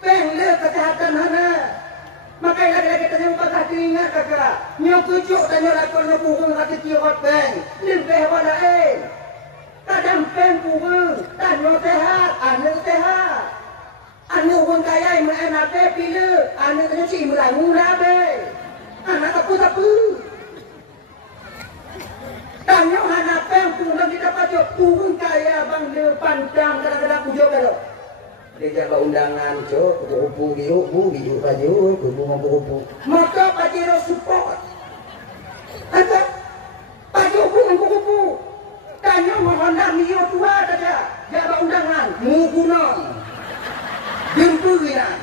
pengle kesehatan hana. Makanya lagi-lagi tanya patah telinga kakak. Nyok kucuk tanya lakon nyok punggung hati tiwat peng. Lebih walain. Kadang peng punggung. Tanya sehat, anu sehat. Anu pun kaya yang enak pilih. Anu tanya si melangu nabe. Anak tapu-tapu. Tanya anak pengpung dan kita pacok turun kaya bang de pandang kadang-kadang pujuk kalau dia jaga undangan cok kupu biru baju kupu kupu maka paciro support apa pacok kupu tanya mohon mio tua saja jaga undangan mugunon jempuinan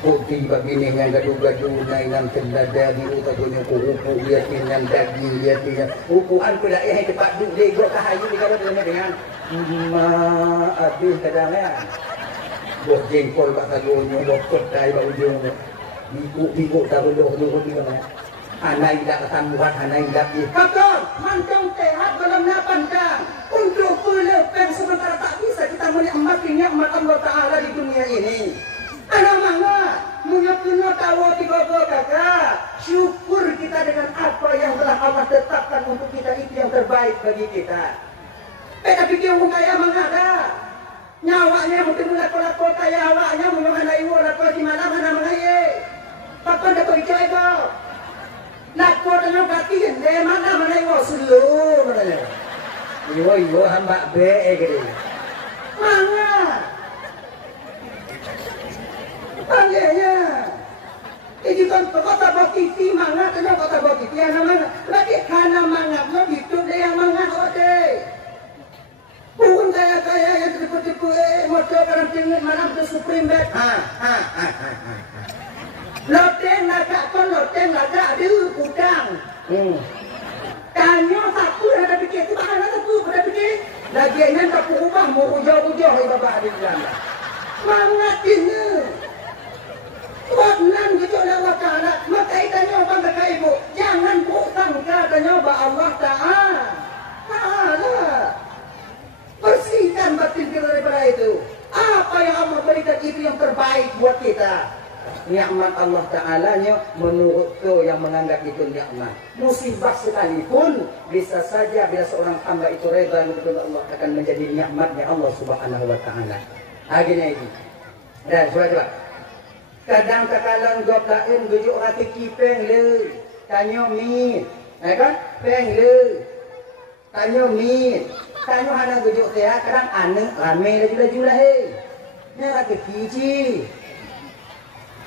putih begini yang gaduh-gaduh nainan kendada biru kagunya kuku liatin yang daging liatin ukuan pula yang cepat dego kahayu kalau dengan habis kadangnya buat jengkol kat kagunya bokot dari bau ujung biku tak belok di mana anai tidak ketambuhan anai tidak kakak mantong sehat dalam pandang untuk pelepeng sementara tak bisa kita menikmati nikmat Allah Ta'ala di dunia ini. Anak mama, punya tahu tiga kakak. Syukur kita dengan apa yang telah Allah tetapkan untuk kita itu yang terbaik bagi kita. Tapi dia orang kaya mengada. Nyawanya mungkin mulai kaya awaknya mengenai ibu lakon di mana mengaye. Papa dah pergi itu. Lakon dengan batin, dari mana ibu selu mana? Ibu hamba be gitu. Mana? Panggilnya. Jadi kan kota botiti mangat, tanya kota botiti yang mana? Lagi karena mangatnya itu dia yang mangat deh. Bukan kaya yang tipu-tipu motor orang tinggi mana itu supreme bed. Loteng laga ada udang. Tanya satu ada pikir itu mana satu ada pikir. Lagi ini tak berubah mau ujau-ujau bapak ada bilang. Mangat ini. Tuhan gitu Allah Ta'ala. Maka tanya bangga ke ibu. Jangan bukan katanya Allah Ta'ala. Bersihkan batin kita daripada itu. Apa yang Allah berikan itu yang terbaik buat kita. Nikmat Allah Ta'ala menurut kau yang menganggap itu nikmat. Musibah sekalipun bisa saja bila seorang hamba itu reda kepada Allah akan menjadi nikmatnya Allah Subhanahu Wa Ta'ala. Gini ini. Dan coba. Kadang kekalan gop lain gujuk hati kipeng le. Tanya min. Kan? Peng le. Tanya min. Tanya hana gujuk saya kadang aneh rame laju-laju lah Ni hati kiji.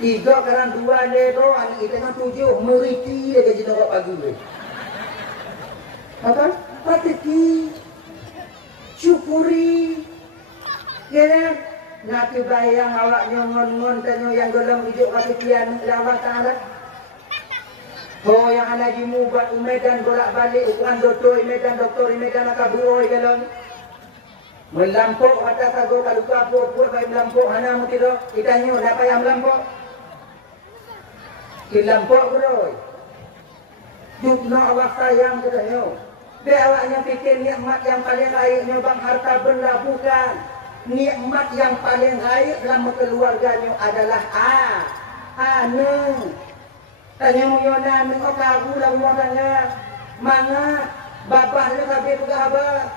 3 kadang 2 le tu anak kita kan 7 meriti dia gaji nak pagi le. Kan? Hati ki. Syukuri. Ya. Nak bayang awak nyon tanya yang dalam hidup hati pian Allah Ta'ala. Oh yang anak jimu buat Medan bolak-balik ukuran doktor Medan akabur dalam melampau kata sago kalau kapur baik melampau hana mutiro kitanya dapat yang melampau dilampau bro. Dukna Allah sayang katanya. Dia awaknya fikir nikmat yang paling baiknya bang harta benda bukan. Nikmat yang paling baik dalam keluarganya adalah anu. Tanya muyona anu kagu lah muatanya. Mana babahnya kabeh juga haba.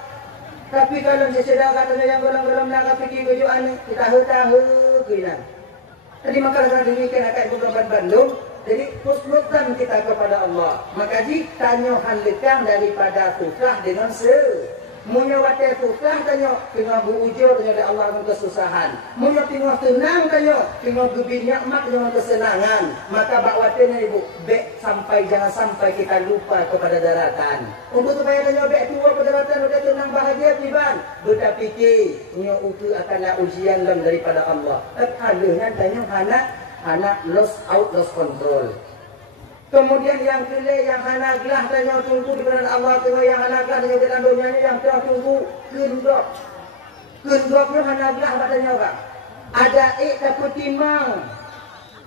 Tapi kalau dia sedar katanya yang golong-golong nak fikir gojo anu kita tahu kena. Tadi maka demikian akan beberapa Bandung. Jadi husnudzan kita kepada Allah. Maka jika tanya lekang daripada susah dengan Munya wadah susah tanya, tengah berujur tanya Allah dengan kesusahan. Munya tengah tenang tanya, tengah gebi nikmat dengan kesenangan. Maka bak wadahnya ibu, jangan sampai kita lupa kepada daratan. Untuk supaya tanya tua pada daratan, udah tenang bahagia tiban. Bedah fikir, munya itu akanlah ujian daripada Allah. Halnya tanya anak lost control. Kemudian yang kelih yang anak gelah tanya tunggu di belakang Allah tengok yang anak gelah tanya dalam dunia ni yang telah tunggu kendoknya anak gelah tanya apa? Ada takut timang.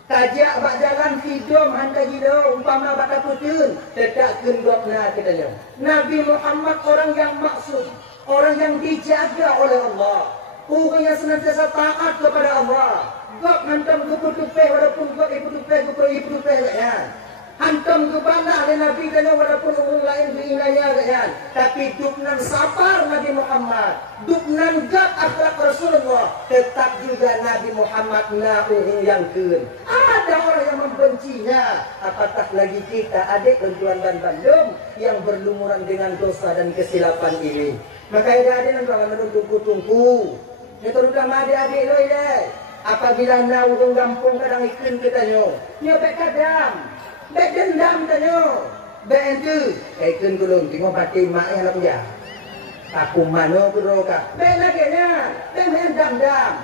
Tajak bak jalan hidung hantar hidung umpama bak takutun tetap kendoknya katanya. Nabi Muhammad orang yang maksud, orang yang dijaga oleh Allah. Orang yang senantiasa taat kepada Allah. Gak hantam keputupe walaupun gak iputupe ya. Hantam ke bala oleh Nabi dan walaupun orang lain berinaya kan. Tapi duknan sabar Nabi Muhammad, duknan gak akhlak Rasulullah, tetap juga Nabi Muhammad orang yang kun. Ada orang yang membencinya. Apatah lagi kita adik tujuan dan Bandung yang berlumuran dengan dosa dan kesilapan ini. Maka ada yang tunggu. Yang terutama adik-adik lo ini. Apabila na urung gampung kadang iklim katanya. Nya bek kadang. Bek dendam tanya. Bek itu. Iklim gulung. Tengok batin mak yang nak punya. Aku mana bro kak. Bek lagi nya. Bek dendam.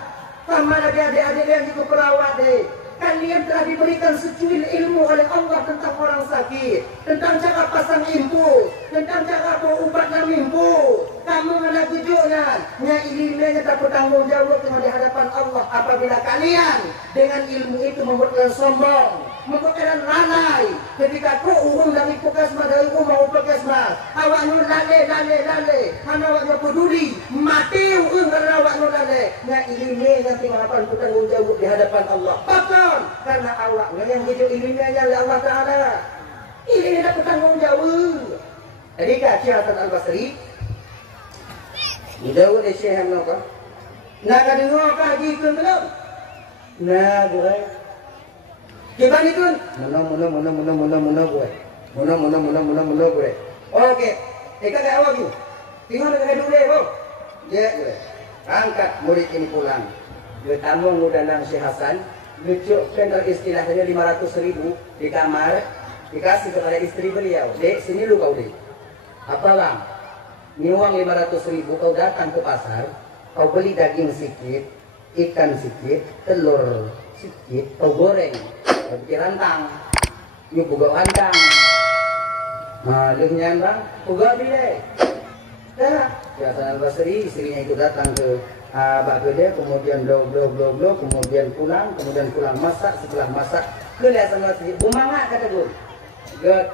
Sama lagi adik-adik yang ikut perawat deh. Kalian telah diberikan secuil ilmu oleh Allah tentang orang sakit, tentang cara pasang impu, tentang cara berubat dan impu. Kamu mana tujuannya? Nya ilmunya tak bertanggung jawab di hadapan Allah apabila kalian dengan ilmu itu membuat kalian sombong, membuat kalian lalai. Ketika kau urung dari puskesmas dari mau puskesmas, awaknya lale, mana awaknya peduli, mati urung karena awaknya lale. Nya ilmunya nanti melakukan bertanggung jawab di hadapan Allah. Karena awaknya yang hidup ilmunya oleh Allah Ta'ala. Ini tak bertanggung jawab. Jadi kata Hasan Al-Basri, Daud Syekh Hamzah. Nak dengar kaji tu belum? Nah, gue. Gimana itu? Mana gue. Mana gue. Okey. Kakak awak tu. Tengok dekat dulu bro. Ya gue. Angkat murid ini pulang. Dia tamu dalam Syekh Hasan. lucukkan kalau istilahnya 500.000 di kamar, dikasih kepada istri beliau. Dek, sini lu kau dek. Apa bang? Ini uang 500.000, kau datang ke pasar, kau beli daging sedikit, ikan sedikit, telur sedikit, kau goreng, kau bikin rantang, yuk buka rantang. Nah, dengan bang, buka beli. Dah, ya Hasan Al-Basri, istrinya itu datang ke bak dia, kemudian blok, kemudian pulang masak, setelah masak, ke Hasan Al-Basri, bumangat kata gue. Get,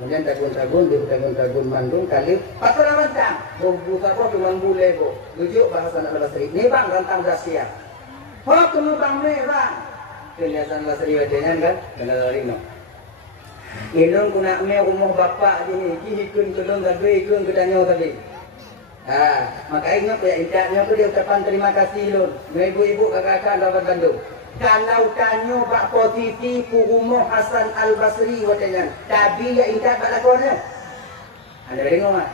kemudian tagun mandung kali patut rantang, buka apa cuma bule bu, tujuh Hasan Al-Basri. Ini bang rantang dah siap. Oh temu bang ni bang, ke Hasan Al-Basri wajahnya kan, kena lari no. Ilung kuna me umur bapak ini, hikun kelung gabe ikun kedanyo tadi. Makanya ingatnya dia ucapan terima kasih lun. Ibu-ibu kakak-kakak dapat Bandung. Kalau tanyo bak positi Pugumoh Hasan Al-Basri watanya. Tapi ya ingat bak lakonnya. Ada dengar mah.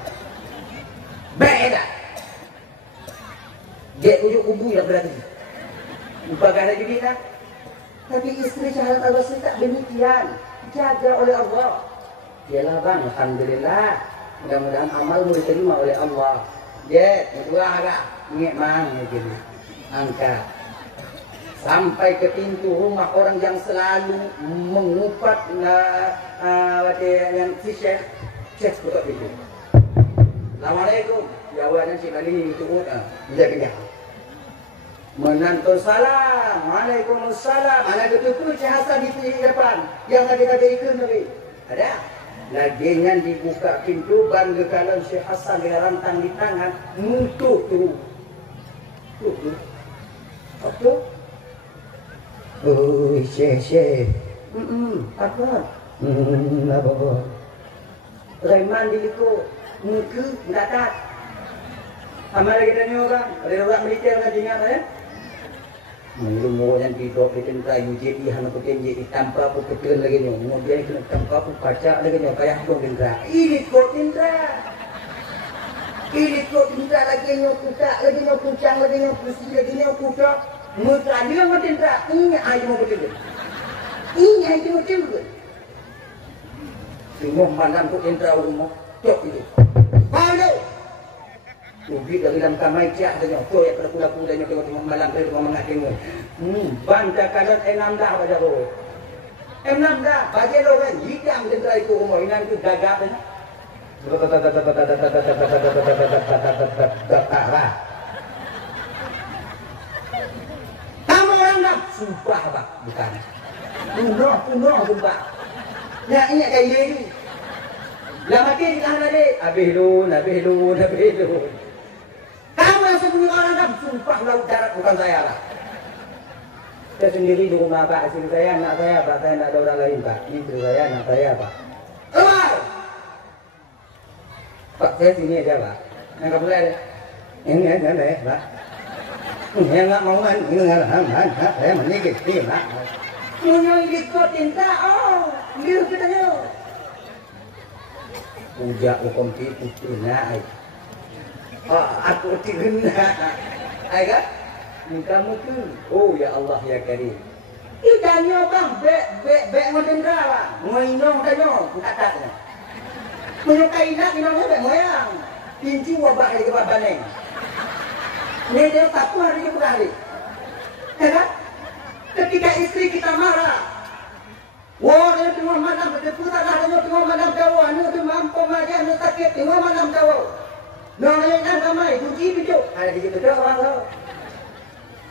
Beda. Dia ujuk kubu yang berarti. Upagana juga tak. Tapi istri Hasan Al-Basri tak demikian. Jaga oleh Allah. Yalah bang, alhamdulillah. Mudah-mudahan amalmu diterima oleh Allah. Dia dua agak ingat mang gitu. Angkat sampai ke pintu rumah orang yang selalu mengupat yang si Syekh buka pintu. Assalamualaikum. Jawaban si Bali itu dia pindah. Menantu salam. Waalaikumsalam. Anak ketuku Syekh Hasan di depan. Yang tadi ikut Nabi. Ada? Laginya dibuka pintu bangga kalau Syekh Hasan dengan rantang di tangan mutuh tu. Apa? Oh, Syekh. Apa? Apa? Raiman diliko muka datat. Amal lagi tanya orang, ada orang militer kan ingat ya? Menurut orang yang tidur di tentara UJP hanya pekerja tanpa aku kecil lagi ni. Kemudian kena tanpa aku kaca lagi ni. Kayak aku tentara. Ini kau tentara. Ini kau tentara lagi ni. Kucak lagi ni. Kucang lagi ni. Kusi lagi ni. Kucak. Muka dia mau tentara. Ini aja mau betul. Ini aja mau betul. Semua malam tu tentara rumah. Cok itu. Mana? Ubi dari dalam kamai cak saja. Kau yang pula-pula dan tengok malam dari rumah mengakimu. Bantah kanan enam dah pada kau. Enam dah. Bagi lo kan hidang tentera itu rumah. Ini itu gagap. Kamu orang dah. Sumpah pak. Bukan. Punuh sumpah. Nak ingat kaya ini. Lah mati di tangan dia. Habis lun. Kamu yang sembunyi orang dah. Sumpah laut darat bukan saya lah. Saya sendiri di rumah pak. Istri saya, anak saya pak. Saya tak ada orang lain pak. Istri saya, anak saya pak. Keluar! Pak saya sini aja pak. Yang tak boleh ada. Ini pak. Ini enggak mau kan. Ini enggak. Saya menikit. Ini pak. Menyulik kau tinta. Oh. Dia katanya. Ujak hukum itu naik. Aku tigena. Ai kan? Kamu tu. Oh ya Allah ya Karim. Itu tanya bang, bek modern lah. Moinong tanya, tak. Menyukai nak minongnya bek moyang. Pinci wabah di kebab baneng. Ini dia satu hari berhari. Ya? Ketika istri kita marah. Wah, dia tengah malam berdeputan lah, dia tengah malam jauh, dia mampu marah, dia sakit, tengah malam jauh. Nolak dan ramai, kunci tujuh. Ada di situ dah orang tahu.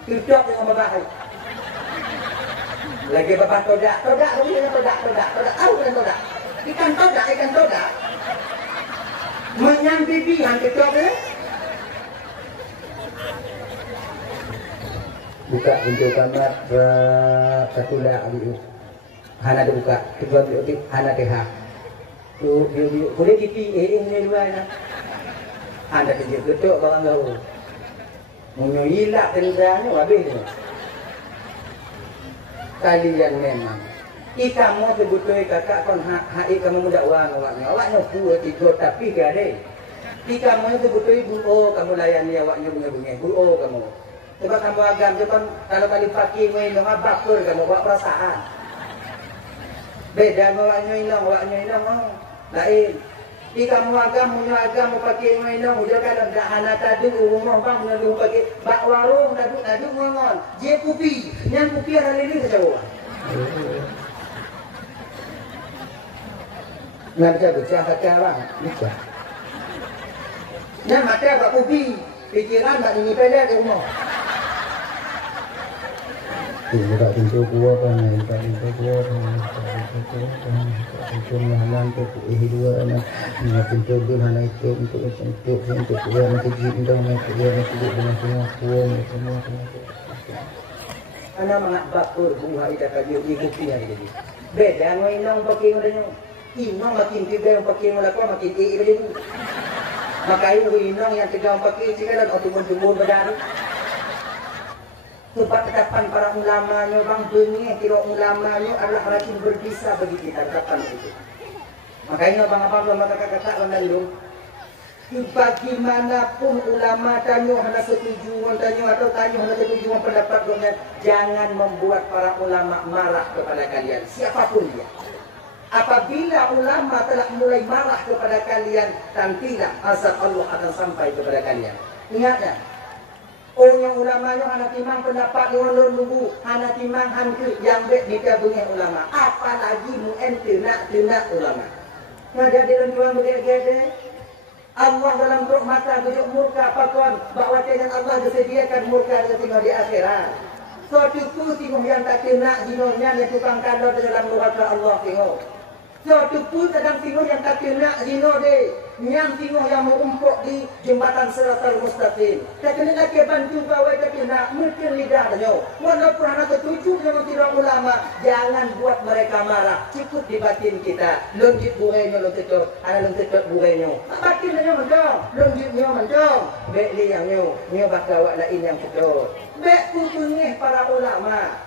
Tujuh dengan berbahaya. Lagi bapak todak, lagi dengan todak. Tahu kan todak? Ikan todak. Menyang bibi yang kecok ni. Buka pintu kamar satu dah itu. Hana dibuka, kedua bilik hana deha. Tu bilik boleh titi ini dua na. Anda kerja ketuk kawan kau. Menyilap tenderanya habis tu. Kalian memang. Kita mau sebutkan kakak kon hai kamu muda awaknya kuat tiga tapi gade. Kita mau sebutkan kamu layani awaknya bunga-bunga. Kamu. Coba kamu agam, coba kalau kali pakai ngelong apa pun kamu bawa perasaan. Beda ngawaknya inong lain. Di kamu agam, mau pakai ngelong, udah kan dah anak tadi rumah bang ngelong pakai bak warung tadi ngongon. Dia kupi, yang kupi hari ini kecewa. Nggak bisa baca hati orang, bisa. Yang mati agak kupi, pikiran tak ini pelet di rumah. Buka pintu gua kan, buka pintu gua kan, pintu mahalan tu dua anak, pintu tu mana itu untuk gua nanti jindo nanti gua nanti dengan semua semua. Anak mak bakur bunga ida kayu ikuti hari ini. Beda ngoinong pakai ngorenya, inong makin tiga yang pakai ngolakwa makin iri ini. Makain inong yang tiga yang pakai sekarang otumun badan. Sebab ketapan para ulamanya bang dunia kira ulamanya adalah racun berbisa bagi kita ketapan itu. Makanya bang apa kata mengandung bagaimanapun ulama tanyo hana setujuan tanyo atau tanyo hana setujuan pendapat dengan jangan membuat para ulama marah kepada kalian siapapun dia. Apabila ulama telah mulai marah kepada kalian nantilah azab Allah akan sampai kepada kalian. Ingatlah. Orang ulamanya hana timang pendapat dengan nunggu hana timang hantu yang baik dikabungnya ulama. Apalagi mu ente nak ulama. Nah dia dalam dua bergede. Allah dalam roh mata tujuh murka pakuan bahawa dengan Allah disediakan murka dengan di akhirat. Suatu tengok yang tak kena dinonya yang tukang kandor dalam neraka Allah tengok. Suatu pun kadang tengok yang tak kena dino deh. Yang tengok yang merumpuk di jembatan Siratal Mustaqim. Tak kena lagi bantu kawai tak kena mungkin lidah tanya. Walaupun anak ketujuh yang tidak ulama, jangan buat mereka marah. Cukup di batin kita. Lonjit burainya lo tetap, anak lo tetap burainya. Batin tanya mentong, lonjitnya mentong. Baik li yang nyo bakal awak lain yang betul. Baik kutunya para ulama.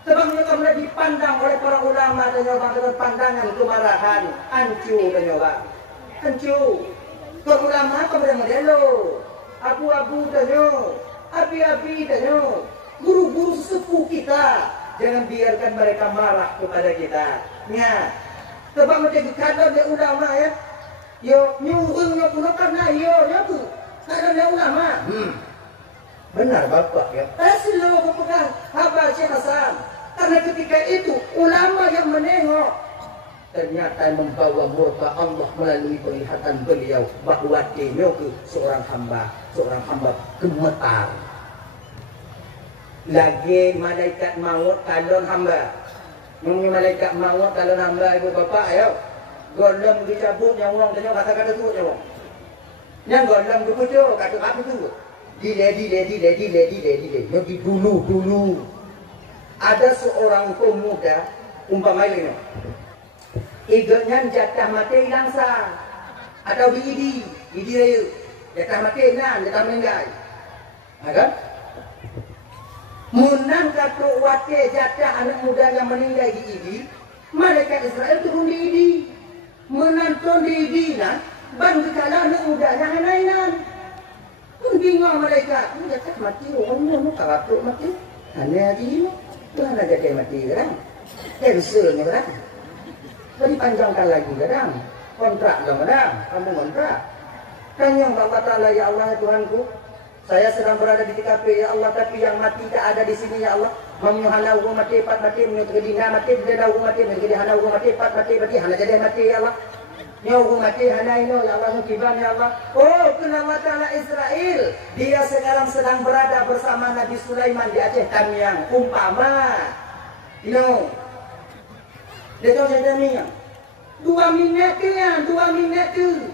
Sebab mereka mulai dipandang oleh para ulama dan nyoba dengan pandangan kemarahan, ancu dan nyoba. Ancu, kau ulama kau modelo, abu-abu dan nyo, api-api dan nyo, guru-guru sesepuh kita, jangan biarkan mereka marah kepada kita. Nya, sebab mereka kadang dia ulama ya, yo nyurung yo puno karena yo tu, kadang dia ulama. Benar bapak ya. Selalu aku pegang Habal Syekh Hasan. Karena ketika itu ulama yang menengok ternyata membawa murka Allah melalui penglihatan beliau bahwa dia ke seorang hamba gemetar. Lagi malaikat maut kalon hamba. Malaikat maut kalon hamba ibu bapak ya. Golem dicabut nyawang tanya kata-kata tu nyawang. Yang golem dipucuk kata apa tu? Dile. Yang dibunuh dulu. Ada seorang pemuda umpama ini. Iganya jatah mati langsung. Atau di idi ayo. Jatah mati nan, jatah meninggal. Ada? Munang kata wate jatah anak muda yang meninggal di idi. Malaikat Israel turun di idi. Menonton di idi nah. Ban kekala anak muda yang hanainan. Bingung mereka, ini jatah mati orangnya, ini karatuk mati. Hanya lagi ini, Tuhan ada jatah mati kan? Cancelnya kan? Jadi panjangkan lagi kan? Kontrak dong kan? Kamu kontrak. Tanya Allah Ta'ala, ya Allah Tuhanku, saya sedang berada di TKP ya Allah, tapi yang mati tak ada di sini ya Allah. Menyuhana hukum mati, pat mati, menyuhana dina mati, tidak hukum mati, menyuhana hukum mati, pat mati, hana jadi mati ya Allah. Nyawa mati hana ino ya Allah mukiban ya Allah. Oh kenapa Ta'ala Israel dia sekarang sedang berada bersama Nabi Sulaiman di Aceh Tamiang umpama dia tahu saya Tamiang 2 minit ya 2 minit tu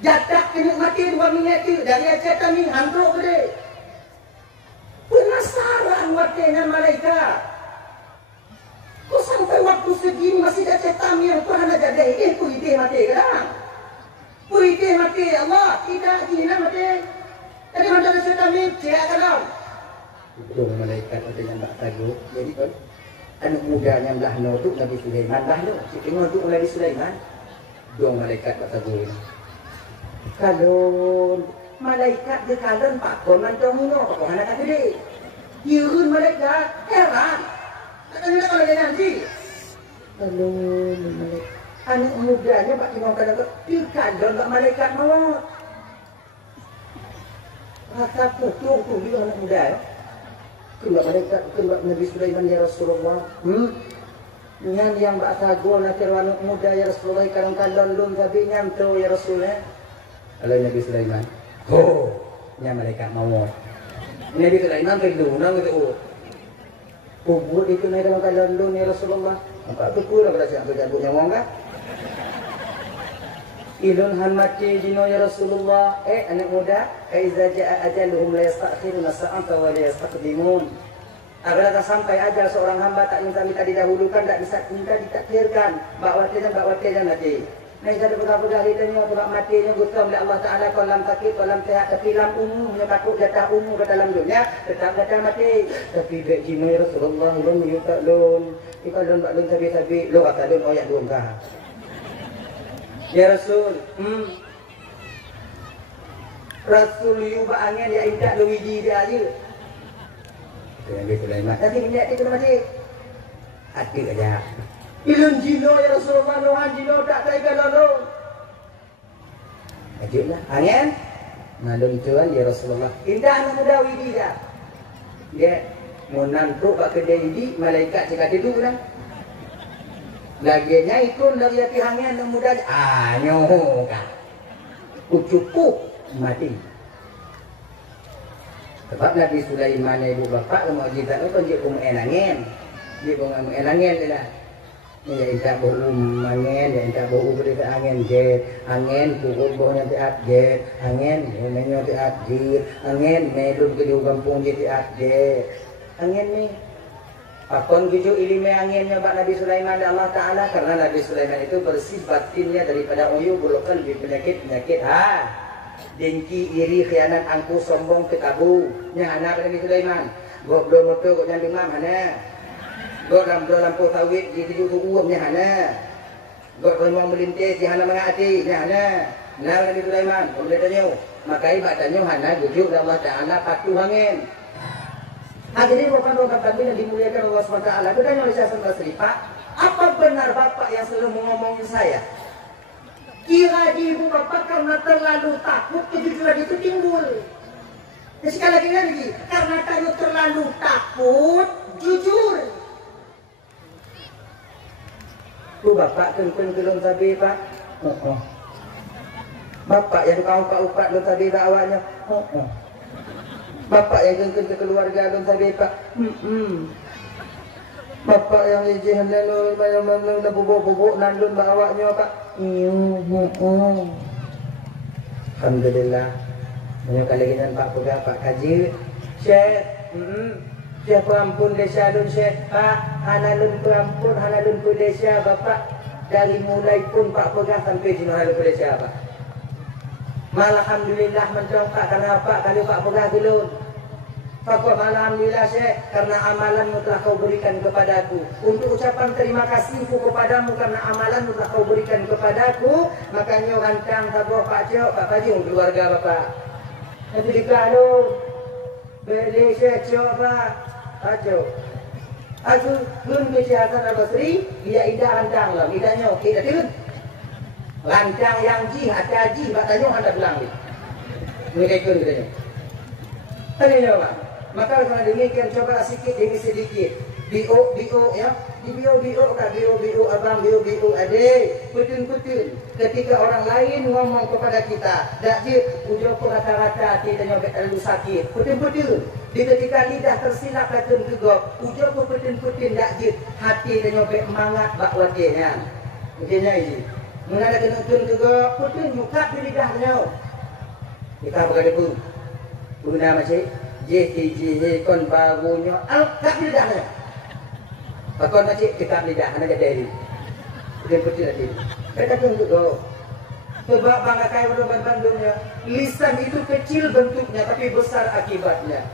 jatah kena mati 2 minit tu dari Aceh Tamiang hantruk ke penasaran wakilnya malaikat. Kok sampai waktu segini masih ada cetam yang Tuhan ada jadi ide mati kadang. Ide mati Allah, tidak gina mati. Tadi mana ada cetam ini dia kadang. Itu malaikat ada yang tak tahu. Jadi kan anak mudanya belah tu Nabi Sulaiman belah tu. Si tengok tu Nabi Sulaiman. Dua malaikat tak tahu. Kalau malaikat dia kalen pak kon mancong ngono kok anak gede. Yeun malaikat heran. Katanya kalau dia nanti. Lalu malaikat anak mudanya pak Imam kadang dia kalen pak malaikat maut. Rasa putus tu dia anak muda ya. Kedua malaikat kedua Nabi Sulaiman ya Rasulullah. Dengan yang bak sago nak anak muda ya Rasulullah kadang-kadang lum tapi nyanto ya Rasulullah. Kalau Nabi Sulaiman. Oh, nya malaikat maut. Nabi Sulaiman perlu nang itu. Kubur itu naik dalam kadang lum ya Rasulullah. Apa tu pula pada siapa jabutnya wong kan? Ilun han mati dino ya Rasulullah. Anak muda, iza jaa ajaluhum la yastakhiruna sa'ata wa la yastaqdimun. Apabila sampai ajal seorang hamba tak minta didahulukan, tak bisa minta ditakhirkan. Bakwatnya mati. Nah, jadi berapa hari tanya sebab matinya gusam oleh Allah Taala kolam sakit, kolam sehat, tapi lam umumnya takut jatah umum ke dalam dunia, tetap jatah mati. Tapi bek jino ya Rasulullah lun yuta lun. Ika lun bak lun sabi lo kata lun oyak lun kah. Ya Rasul, Rasul yu ba angin ya indak lu widi dia aja. Yang gitu lain mah. Tapi minyak itu masih ada aja. Ilun jino ya Rasulullah, lohan jino tak tega lalu. Ajulah angin. Ngalung tuan ya Rasulullah. Indah anak muda widi dia. Dia mau nantuk bak kedai widi malaikat cakap itu kan. Laginya ikut lagi api hangin anak muda. Nyoh kan. Cukup mati. Sebab Nabi Sulaiman ibu bapa mukjizat itu dia pun enangin. Dia pun enangin dia. Dia intak bau angin, dia intak bau berita angin jet, angin pukul baunya tiap jet, angin namanya tiap jet, angin medun ke di kampung tiap jet. Angin ni Pakon gitu ilmu anginnya Pak Nabi Sulaiman dan Allah Ta'ala. Karena Nabi Sulaiman itu bersih batinnya daripada uyuh, bulukan, penyakit. Dengki, iri, khianat, angku, sombong, ketabu. Nya anak Nabi Sulaiman. Gok do motor, gok jangan demam, hana. Gok lampu sawit, di tujuh uang, nya hana. Gok penuang melintis, hana mengati, nya hana. Nah Nabi Sulaiman, boleh tanya. Makai bak tanya hana, gujuk Allah Ta'ala, patuh angin. Jadi bukan kami yang dimuliakan Allah SWT. Bertanya oleh saya sendiri, Pak, apa benar Bapak yang selalu mengomongin saya? Kira ibu Bapak karena terlalu takut kejujuran itu timbul. Ya, sekali lagi, karena kamu terlalu takut, jujur. Tuh Bapak kengkeng belum sabi Pak. Bapak yang kau upat belum sabi awalnya. Bapak yang kengkeng ke keluarga belum sabi Pak. Bapak yang ijihan lalu bayang-bayang dan bubuk-bubuk nandun bawanya Pak. Alhamdulillah. Banyak kali kita Pak pegang Pak kaji. Syekh, siapa ampun desa lun Syekh Pak. Hanalun perampun, hanalun desa Bapak. Dari mulai pun Pak pegang sampai sini hanalun desa Pak. Malah alhamdulillah mencong Pak karena Pak kali Pak pegang dulu. Pak alhamdulillah Syekh karena amalanmu telah kau berikan kepadaku. Untuk ucapan terima kasihku kepadamu karena amalanmu telah kau berikan kepadaku. Makanya rancang sabar Pak Cok, Pak Haji untuk keluarga Bapak. Nanti dikalu beli Syekh Cok Pak Cok. Aku belum kesehatan Al-Basri, dia indah rancang lah. Idahnya okey dah turun. Rancang yang ji, hati-hati, Pak Tanyo anda bilang ni. Mereka ikut katanya. Tanya Pak. Maka kalau demikian coba sikit demi sedikit. Bio ya. Di bio kan bio abang bio adik. Putun. Ketika orang lain ngomong kepada kita, dak jid ujung rata-rata kita nyobek terlalu sakit. Putun. Di ketika lidah tersilap katun gegop, ujung putun dak jid hati dan nyobek mangat bak watinya. Macamnya ini. Menada kena gegop, putun buka di lidahnya. Kita berada pun. Guna macam JTJ kon bagunya alkap lidahnya. Pakon macam kitab lidah anak dari. Dia putih lagi. Kita tunggu tu. Sebab bangga kaya Bandungnya, lisan itu kecil bentuknya tapi besar akibatnya.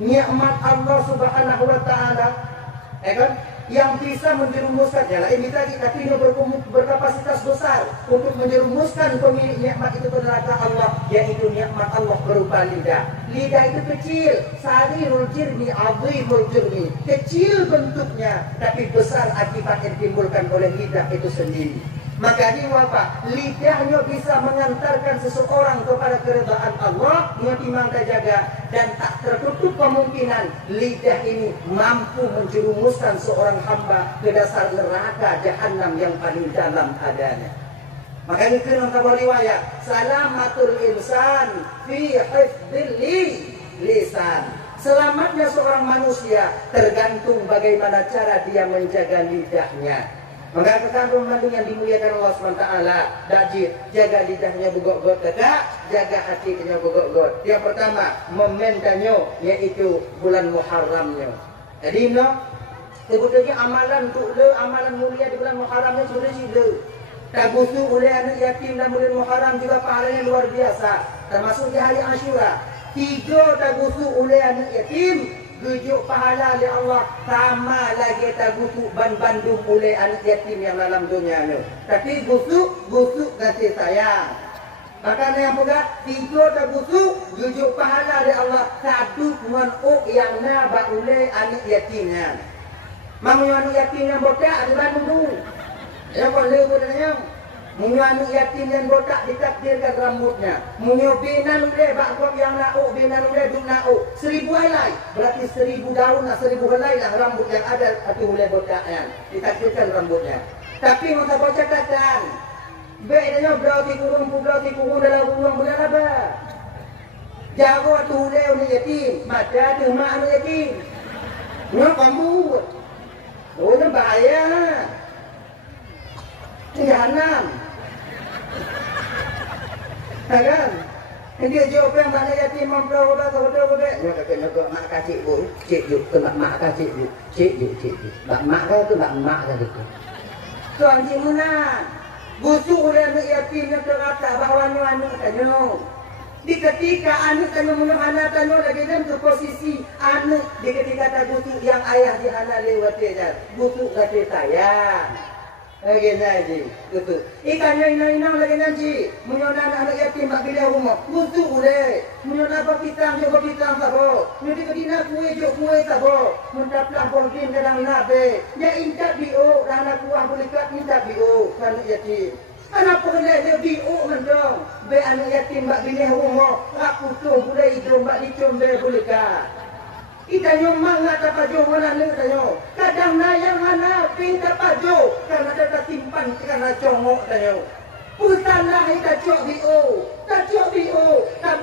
Nikmat Allah Subhanahu Wa Taala, kan? yang bisa menjerumuskan, ya lain kita berkapasitas besar untuk menjerumuskan pemilik nikmat itu ke neraka Allah, yaitu nikmat Allah berupa lidah. Lidah itu kecil, sarirul jirmi, azimul jirmi, kecil bentuknya tapi besar akibat yang ditimbulkan oleh lidah itu sendiri. Maka ini apa? Lidahnya bisa mengantarkan seseorang kepada keridhaan Allah, yang jaga, dan tak tertutup kemungkinan lidah ini mampu menjerumuskan seorang hamba ke dasar neraka jahanam yang paling dalam adanya. Maka ini dalam riwayat, salamatul insan fi hifdzil lisan. Selamatnya seorang manusia tergantung bagaimana cara dia menjaga lidahnya. Maka kekandung yang dimuliakan Allah SWT, dajir, jaga lidahnya bugok-got tegak, jaga hatinya bugok-got. Yang pertama, momentannya, yaitu bulan Muharramnya. Jadi, sebetulnya amalan untuk amalan mulia di bulan Muharramnya sudah sila. Tabusu oleh anak yatim dan bulan Muharram juga pahalanya luar biasa. Termasuk di hari Ashura. 3 tabusu oleh anak yatim, tujuh pahala oleh Allah, sama lagi tabusu bandung oleh anak yatim yang dalam dunia ni. Tapi busuk kasih sayang. Maka yang pula 3 tabusu tujuh pahala oleh Allah, 1 menuk yang nabak oleh anak yatimnya. Mamu anak yatim yang botak di Bandung tu. Yang boleh katanya. Munyo anak yatim yang botak ditakdirkan rambutnya. Munyo binan uleh bakok yang nauk, binan uleh duk nauk. 1000 helai. Berarti 1000 daun lah, 1000 helai lah rambut yang ada hati uleh botaknya. Ditakdirkan rambutnya. Tapi masa baca katakan, bedanya belau ti kurung dalam kurung bulan apa? Jago tu uleh anak yatim. Mata tu mak anak yatim. Munyo kamu. Oh, ini bahaya. Jahanam. Kan? Dia jawab yang mana yatim memperoleh betul-betul. Dia kata mak kasih pun, cik juk, mak kasih juk, cik juk. Mak kau tu mak tadi tu. Tuan cik mana? Busuk oleh anak yatim yang terkata bahawa anak tanya. Di ketika anak tanya mulut anak tanya lagi dan ke posisi anak di ketika tak busuk yang ayah di anak lewat dia. Busuk kata sayang. Lagi nanti, betul. Ikannya inang lagi nanti. Menyonan anak yatim bak bila rumah. Busuk boleh. Menyonan apa pitang juga pitang sabo. Nanti kedina kue sabo. Mentaplah porkin kadang nabe. Ya intak bio. Anak kuah boleh kat intak bio. Anak yatim. Anak boleh dia bio mendong. Be anak yatim bak bila rumah. Rak putuh boleh hidung bak dicom be boleh kat. Kita nyomang nak dapat jo mana ni tanya. Kadang nayang mana ping dapat jo karena ada timpan karena congok tanya. Putanlah kita cok bio, tak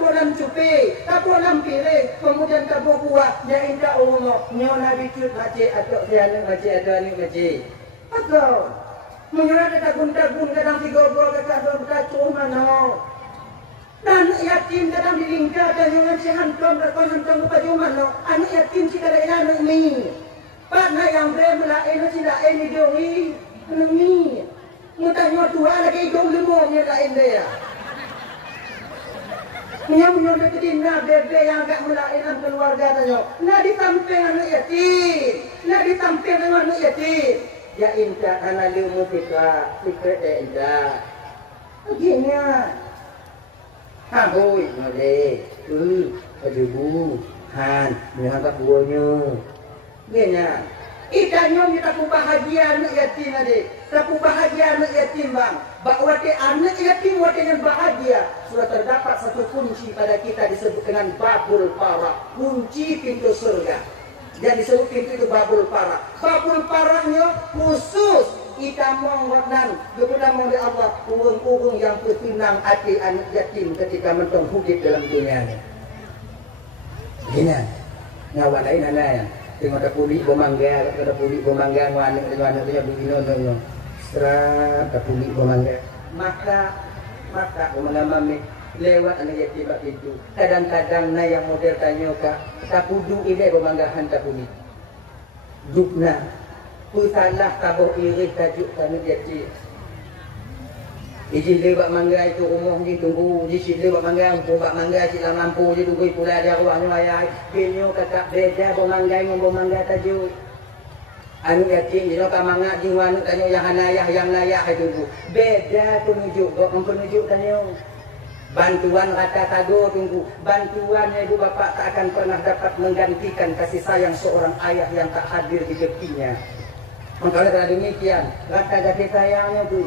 boleh cupi, tak boleh pilih, kemudian tak buah, ya indah umum, nyona bicut macam atau siapa macam atau menyurat tagun kadang tiga-tiga kata cuma no. Dan yatim kadang dilingkar dan jangan si hantam dan kau hantam ke baju mana. Anak yatim si kadang anak mi. Pak yang bermelain si lain ni doi. Anak mi. Mutanya tua lagi dong lemongnya lain dia. Menyambut kedina bebe yang agak melain keluarga tanya. Nak ditampil anak yatim. Nak ditampil dengan anak yatim. Ya indah anak limu kita indah. Begini. Haboi boleh, aduh, han, nyangka buahnya, genya. Ikannya kita bahagia anak yatim adik, tapi bahagia anak yatim bang. Bahawa anak yatim dengan bahagia sudah terdapat satu kunci pada kita disebut dengan babul para, kunci pintu surga. Dan disebut pintu itu babul para. Babul paranya khusus. Kita mengwarnan kepada oleh Allah urung-urung yang bertunang hati anak yatim ketika mentong hidup dalam dunia ini. Gini, ngawal lain anak tengok ada puli bermangga, anak punya begini, serat ada puli bermangga. Maka bermangga mami lewat anak yatim bak itu. Kadang-kadang na yang model tanya kak, tak pudu ide bermanggahan tak puli. Dukna. Pusalah tabuh iris tajuk tanah yatim. Iji lewat mangga itu rumah ni tunggu. Iji lewat mangga, bak mangga cik dalam lampu je tunggu pula dia ruangnya ayah. Kenyo kakak beda bermangga tajuk. anu yatim dino kamanga jiwanu tanyo yang hanayah yang layak itu beda penunjuk kok penunjuk tanyo bantuan kata tago tunggu bantuannya ibu bapak tak akan pernah dapat menggantikan kasih sayang seorang ayah yang tak hadir di tepinya. Maka oleh demikian kata kasih sayangnya tuh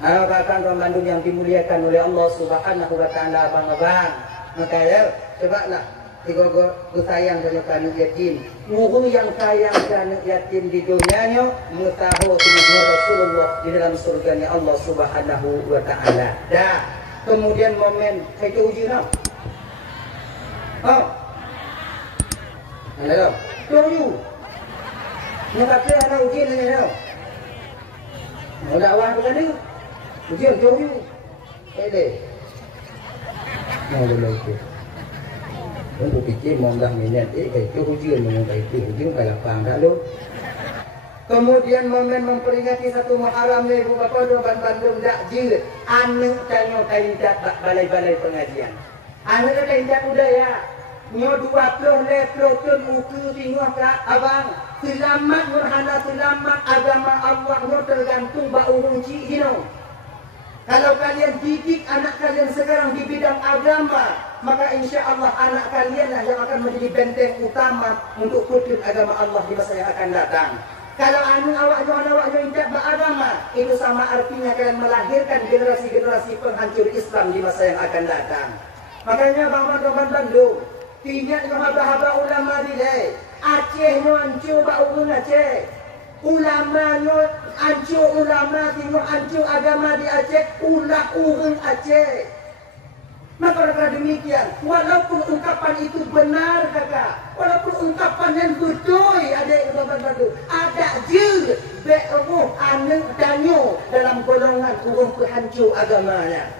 rekan orang Bandung yang dimuliakan oleh Allah Subhanahu wa taala abang-abang. Maka ya cobalah digogo sayang dan anak yatim. Muhu yang sayang dan anak yatim di dunianya mutahu dengan Rasulullah di dalam surganya Allah Subhanahu wa taala. Dah. Kemudian momen saya uji nak. Oh. Halo. Tunggu. Nak kata anak uji ni nak. Mau dakwah ke sana? Ujian tunggu. Deh. Mau boleh itu. Untuk fikir mau dah minat kayak itu ujian dengan kayak itu ujian kayak lapang dah lo. Kemudian momen memperingati satu Muharram ni ibu bapa dua Bandung dak jil anu tanyo taindak balai-balai pengajian. Anu taindak budaya. Nyo 20 ton uku tengok kak abang. Selamat nurhana selamat agama Allah nyo tergantung ba urung ci hino. Kalau kalian didik anak kalian sekarang di bidang agama, maka insya Allah anak kalian lah yang akan menjadi benteng utama untuk kutub agama Allah di masa yang akan datang. Kalau anu awaknya tidak beragama, itu sama artinya kalian melahirkan generasi-generasi penghancur Islam di masa yang akan datang. Makanya bang Bandung, tidak haba-haba ulama dilai. Aceh no hancur bau Aceh. Ulama no hancur ulama tengok hancur agama di Aceh, ulah urang Aceh. Maka karena demikian, walaupun ungkapan itu benar kakak, walaupun ungkapan yang betul adik bapak-bapak, ada je be'ruh anu danyo dalam golongan urung penghancur agamanya.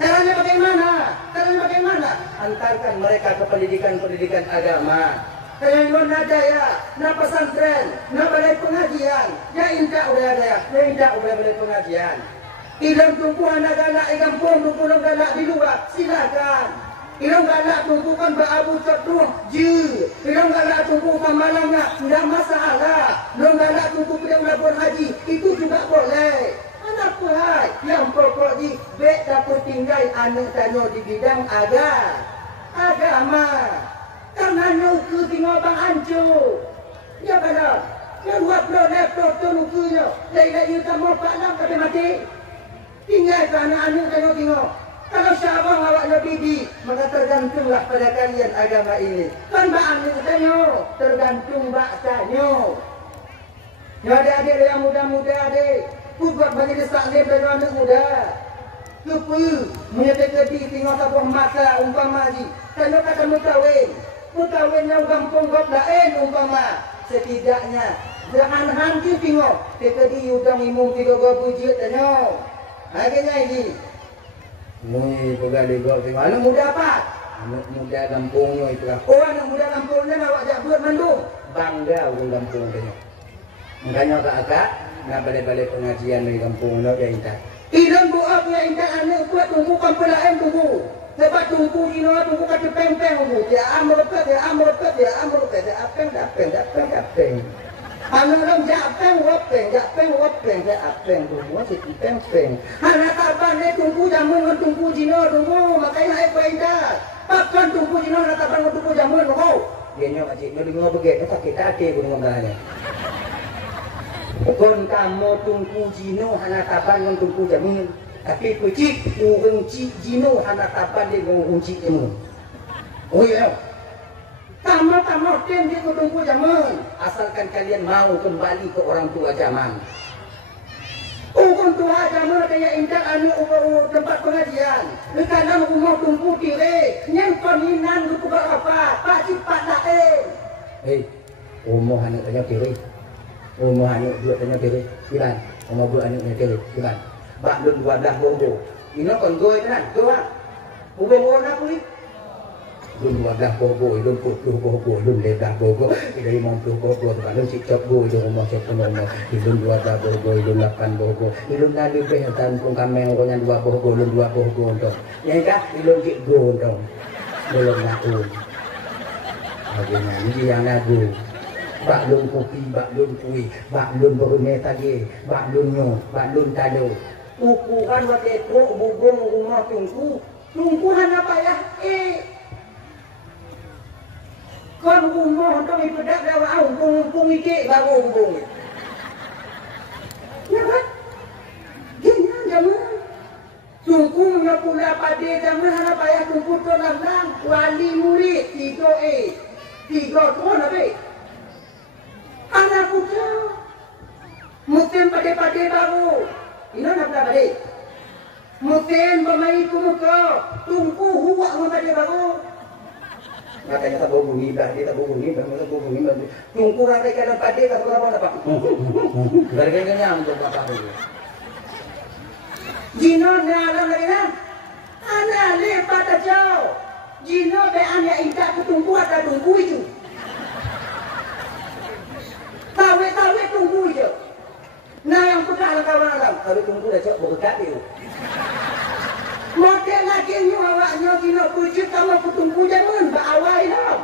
Caranya bagaimana? Caranya bagaimana? Antarkan mereka ke pendidikan agama. Kayak mana ada ya, na pesantren, na balai pengajian, ya indah udah ada ya, indah udah balai pengajian. Ilang tungku anak galak, ilang pun tungku galak di luar, silakan. Ilang galak tungkukan berabu terduh, je. Ilang galak tungku pamalangnya, tidak masalah. Ilang galak tungku pedang labur haji, itu juga boleh. Anak puhai, yang pokok di bek dapat tinggal anak tanyo di bidang agama. Karena nuku tinggal bang hancur. Ya benar. Yang 20 ton nukunya, lagi tak mau pak nak tapi mati. Tinggal ke anak-anak tengok-tengok. Kalau syabang awak nak bibi, maka tergantunglah pada kalian agama ini. Kan anak tengok, tergantung baksanya. Ya adik-adik yang muda-muda adik, buat majlis taklim dari anak muda. Lupa, menyebut kedi tengok apa masa umpama haji. Kalau kata mutawin yang gampang gop lain umpama. Setidaknya, jangan hantu tengok. Kedi udang imum 3 bujut tengok. Akhirnya ini mui pegali gua tengok anak muda apa? Anak muda kampungnya itu lah. Oh anak muda kampungnya awak jak buat Bandung. Bangga orang kampung tengok. Makanya kakak nak balik-balik pengajian di kampung nak ya indah. Ilang doa punya indah anak buat tunggu kampung lain tunggu. Sebab tunggu dino tunggu kata peng-peng tunggu. Dia amrut dia apeng. Anak orang japeng wapeng tunggu masih peng. Anak taban ni tunggu jamun tunggu jino tunggu makanya ai pindah. Pakan tunggu jino anak taban tunggu jamun tunggu. Dia nyo macam ni dengar begitu sakit hati pun ngomongnya. Kon kamu tunggu jino anak taban tunggu jamun. Tapi kucing urang jino anak taban dia ngunci jamun. Oh ya. Tamat tem dia tunggu zaman. Asalkan kalian mau kembali ke orang tua zaman. Orang tua zaman kayak indah anu tempat pengajian. Kadang rumah tunggu tire. Yang peninan lu buka apa? Pak cipat lain. Rumah anak tanya tire. Rumah anak dua tanya tire. Gimana? Rumah dua anaknya tire. Gimana? Bak dun wadah bongo. Ini kon goy kan? Doa. Ubong aku ni. Lun wadah bogo, lun putih bogo, lun ledah bogo, dari mampu bogo, lun cicok bogo, lun rumah sepenuhnya, lun wadah bogo, lun 8 bogo, lun lalu behetan pun kameng konya 2 bogo, lun 2 bogo dong, yang kah, lun cikgu dong, belum naku, bagaimana ini yang naku, Baklun kopi, baklun kuih, baklun berune tagi, baklun nyo, baklun tado. Ukuran waktu itu bubung rumah tungku, tungkuhan apa ya? Kon rumah tu ibadat dah bung ikik baru bung. Ya kan? Gini jangan. Tungkunya pula pada jangan apa ya tungku tu lang wali murid 3A, 3 tu nabi. Anak putra, musim pada baru. Ini nak pada. Musim bermain muka, tungku huak pada baru. Makanya tak bunyi dah, dia tak bunyi, tak bunyi. Tungku orang kadang pada tak apa apa. Gara-gara kenyang tu apa tu. Jino ngalang lagi kan? Anak lepas jauh. Jino be anak indah ketungku ada tungku itu. Tawe tunggu je. Nah yang pegang kawan alam. Kalau tunggu dah cok berdekat dia. Model lagi ni awaknya kena puji kamu petunggu jangan berawal dah.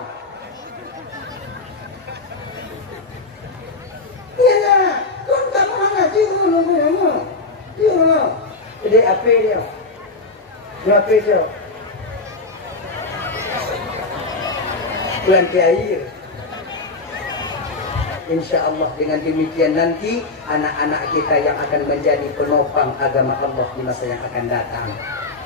Ya, kau tak mahu ngaji nunggu. Ya. Jadi apa dia? Apa dia? Pelanti air. InsyaAllah dengan demikian nanti anak-anak kita yang akan menjadi penopang agama Allah di masa yang akan datang.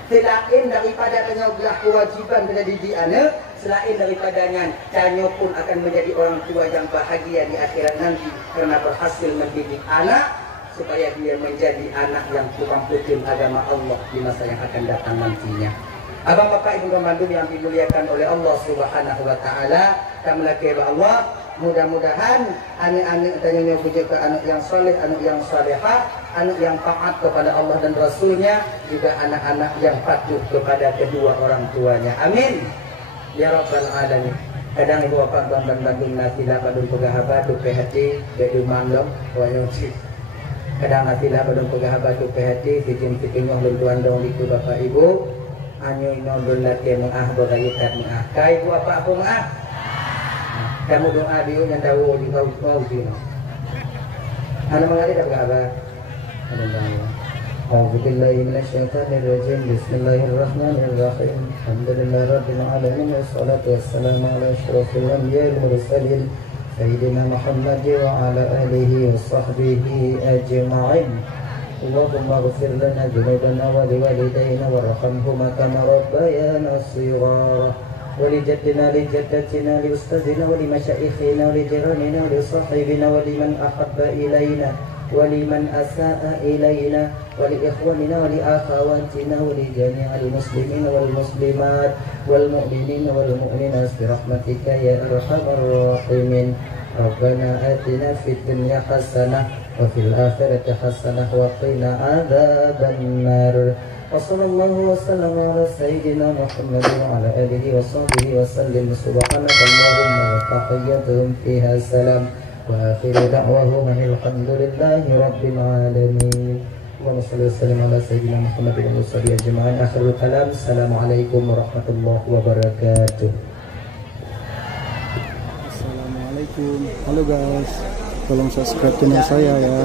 Selain daripada penyoblah kewajiban pendidik anak, selain daripadanya Canyo pun akan menjadi orang tua yang bahagia di akhirat nanti karena berhasil mendidik anak supaya dia menjadi anak yang tukang putin agama Allah di masa yang akan datang nantinya. Abang bapak ibu pemandu yang dimuliakan oleh Allah Subhanahu wa taala, tamlaki Allah, mudah-mudahan anak-anak tanya puja ke anak yang saleh, anak yang salehah, anak yang taat kepada Allah dan Rasulnya, juga anak-anak yang patuh kepada kedua orang tuanya. Amin ya rabbal alamin. Kadang ibu bapak tuan dan bandung nasilah badung pegahabat tu PHT bedu mandok wayoti. Kadang nasilah badung pegahabat tu PHT sijin-sijin yang tuan dong itu bapak ibu. Anyo ino berlatih mengah bergayat mengah. Kai bu apa mengah? Kamu doa dia yang tahu di kau sini. Anda mengalir apa kabar? Alhamdulillah minasyaitanir rajim. Bismillahirrahmanirrahim. Alhamdulillah rabbil alamin wassalatu wassalamu ala asyrafil anbiya'i wal mursalin sayyidina Muhammad wa ala alihi wa sahbihi ajma'in. Allahumma ighfir lana dhunubana wa liwalidayna warhamhuma kama rabbayana shighara. ولجدنا لجدتنا لأستاذنا ولمشايخنا ولجيراننا ولصاحبنا ولمن أحب إلينا ولمن أساء إلينا ولإخواننا ولأخواتنا ولجميع المسلمين والمسلمات والمؤمنين والمؤمنات برحمتك يا أرحم الراحمين. ربنا آتنا في الدنيا حسنة وفي الآخرة حسنة وقنا عذاب النار. وصلى الله وسلم على سيدنا محمد وعلى آله وصحبه وسلم. سبحانك اللهم وتحياتهم فيها سلام وآخر دعواهم الحمد لله رب العالمين. اللهم صل وسلم على سيدنا محمد وعلى آله أجمعين. آخر الكلام. السلام عليكم ورحمة الله وبركاته. Assalamualaikum. Halo guys, tolong subscribe channel saya ya.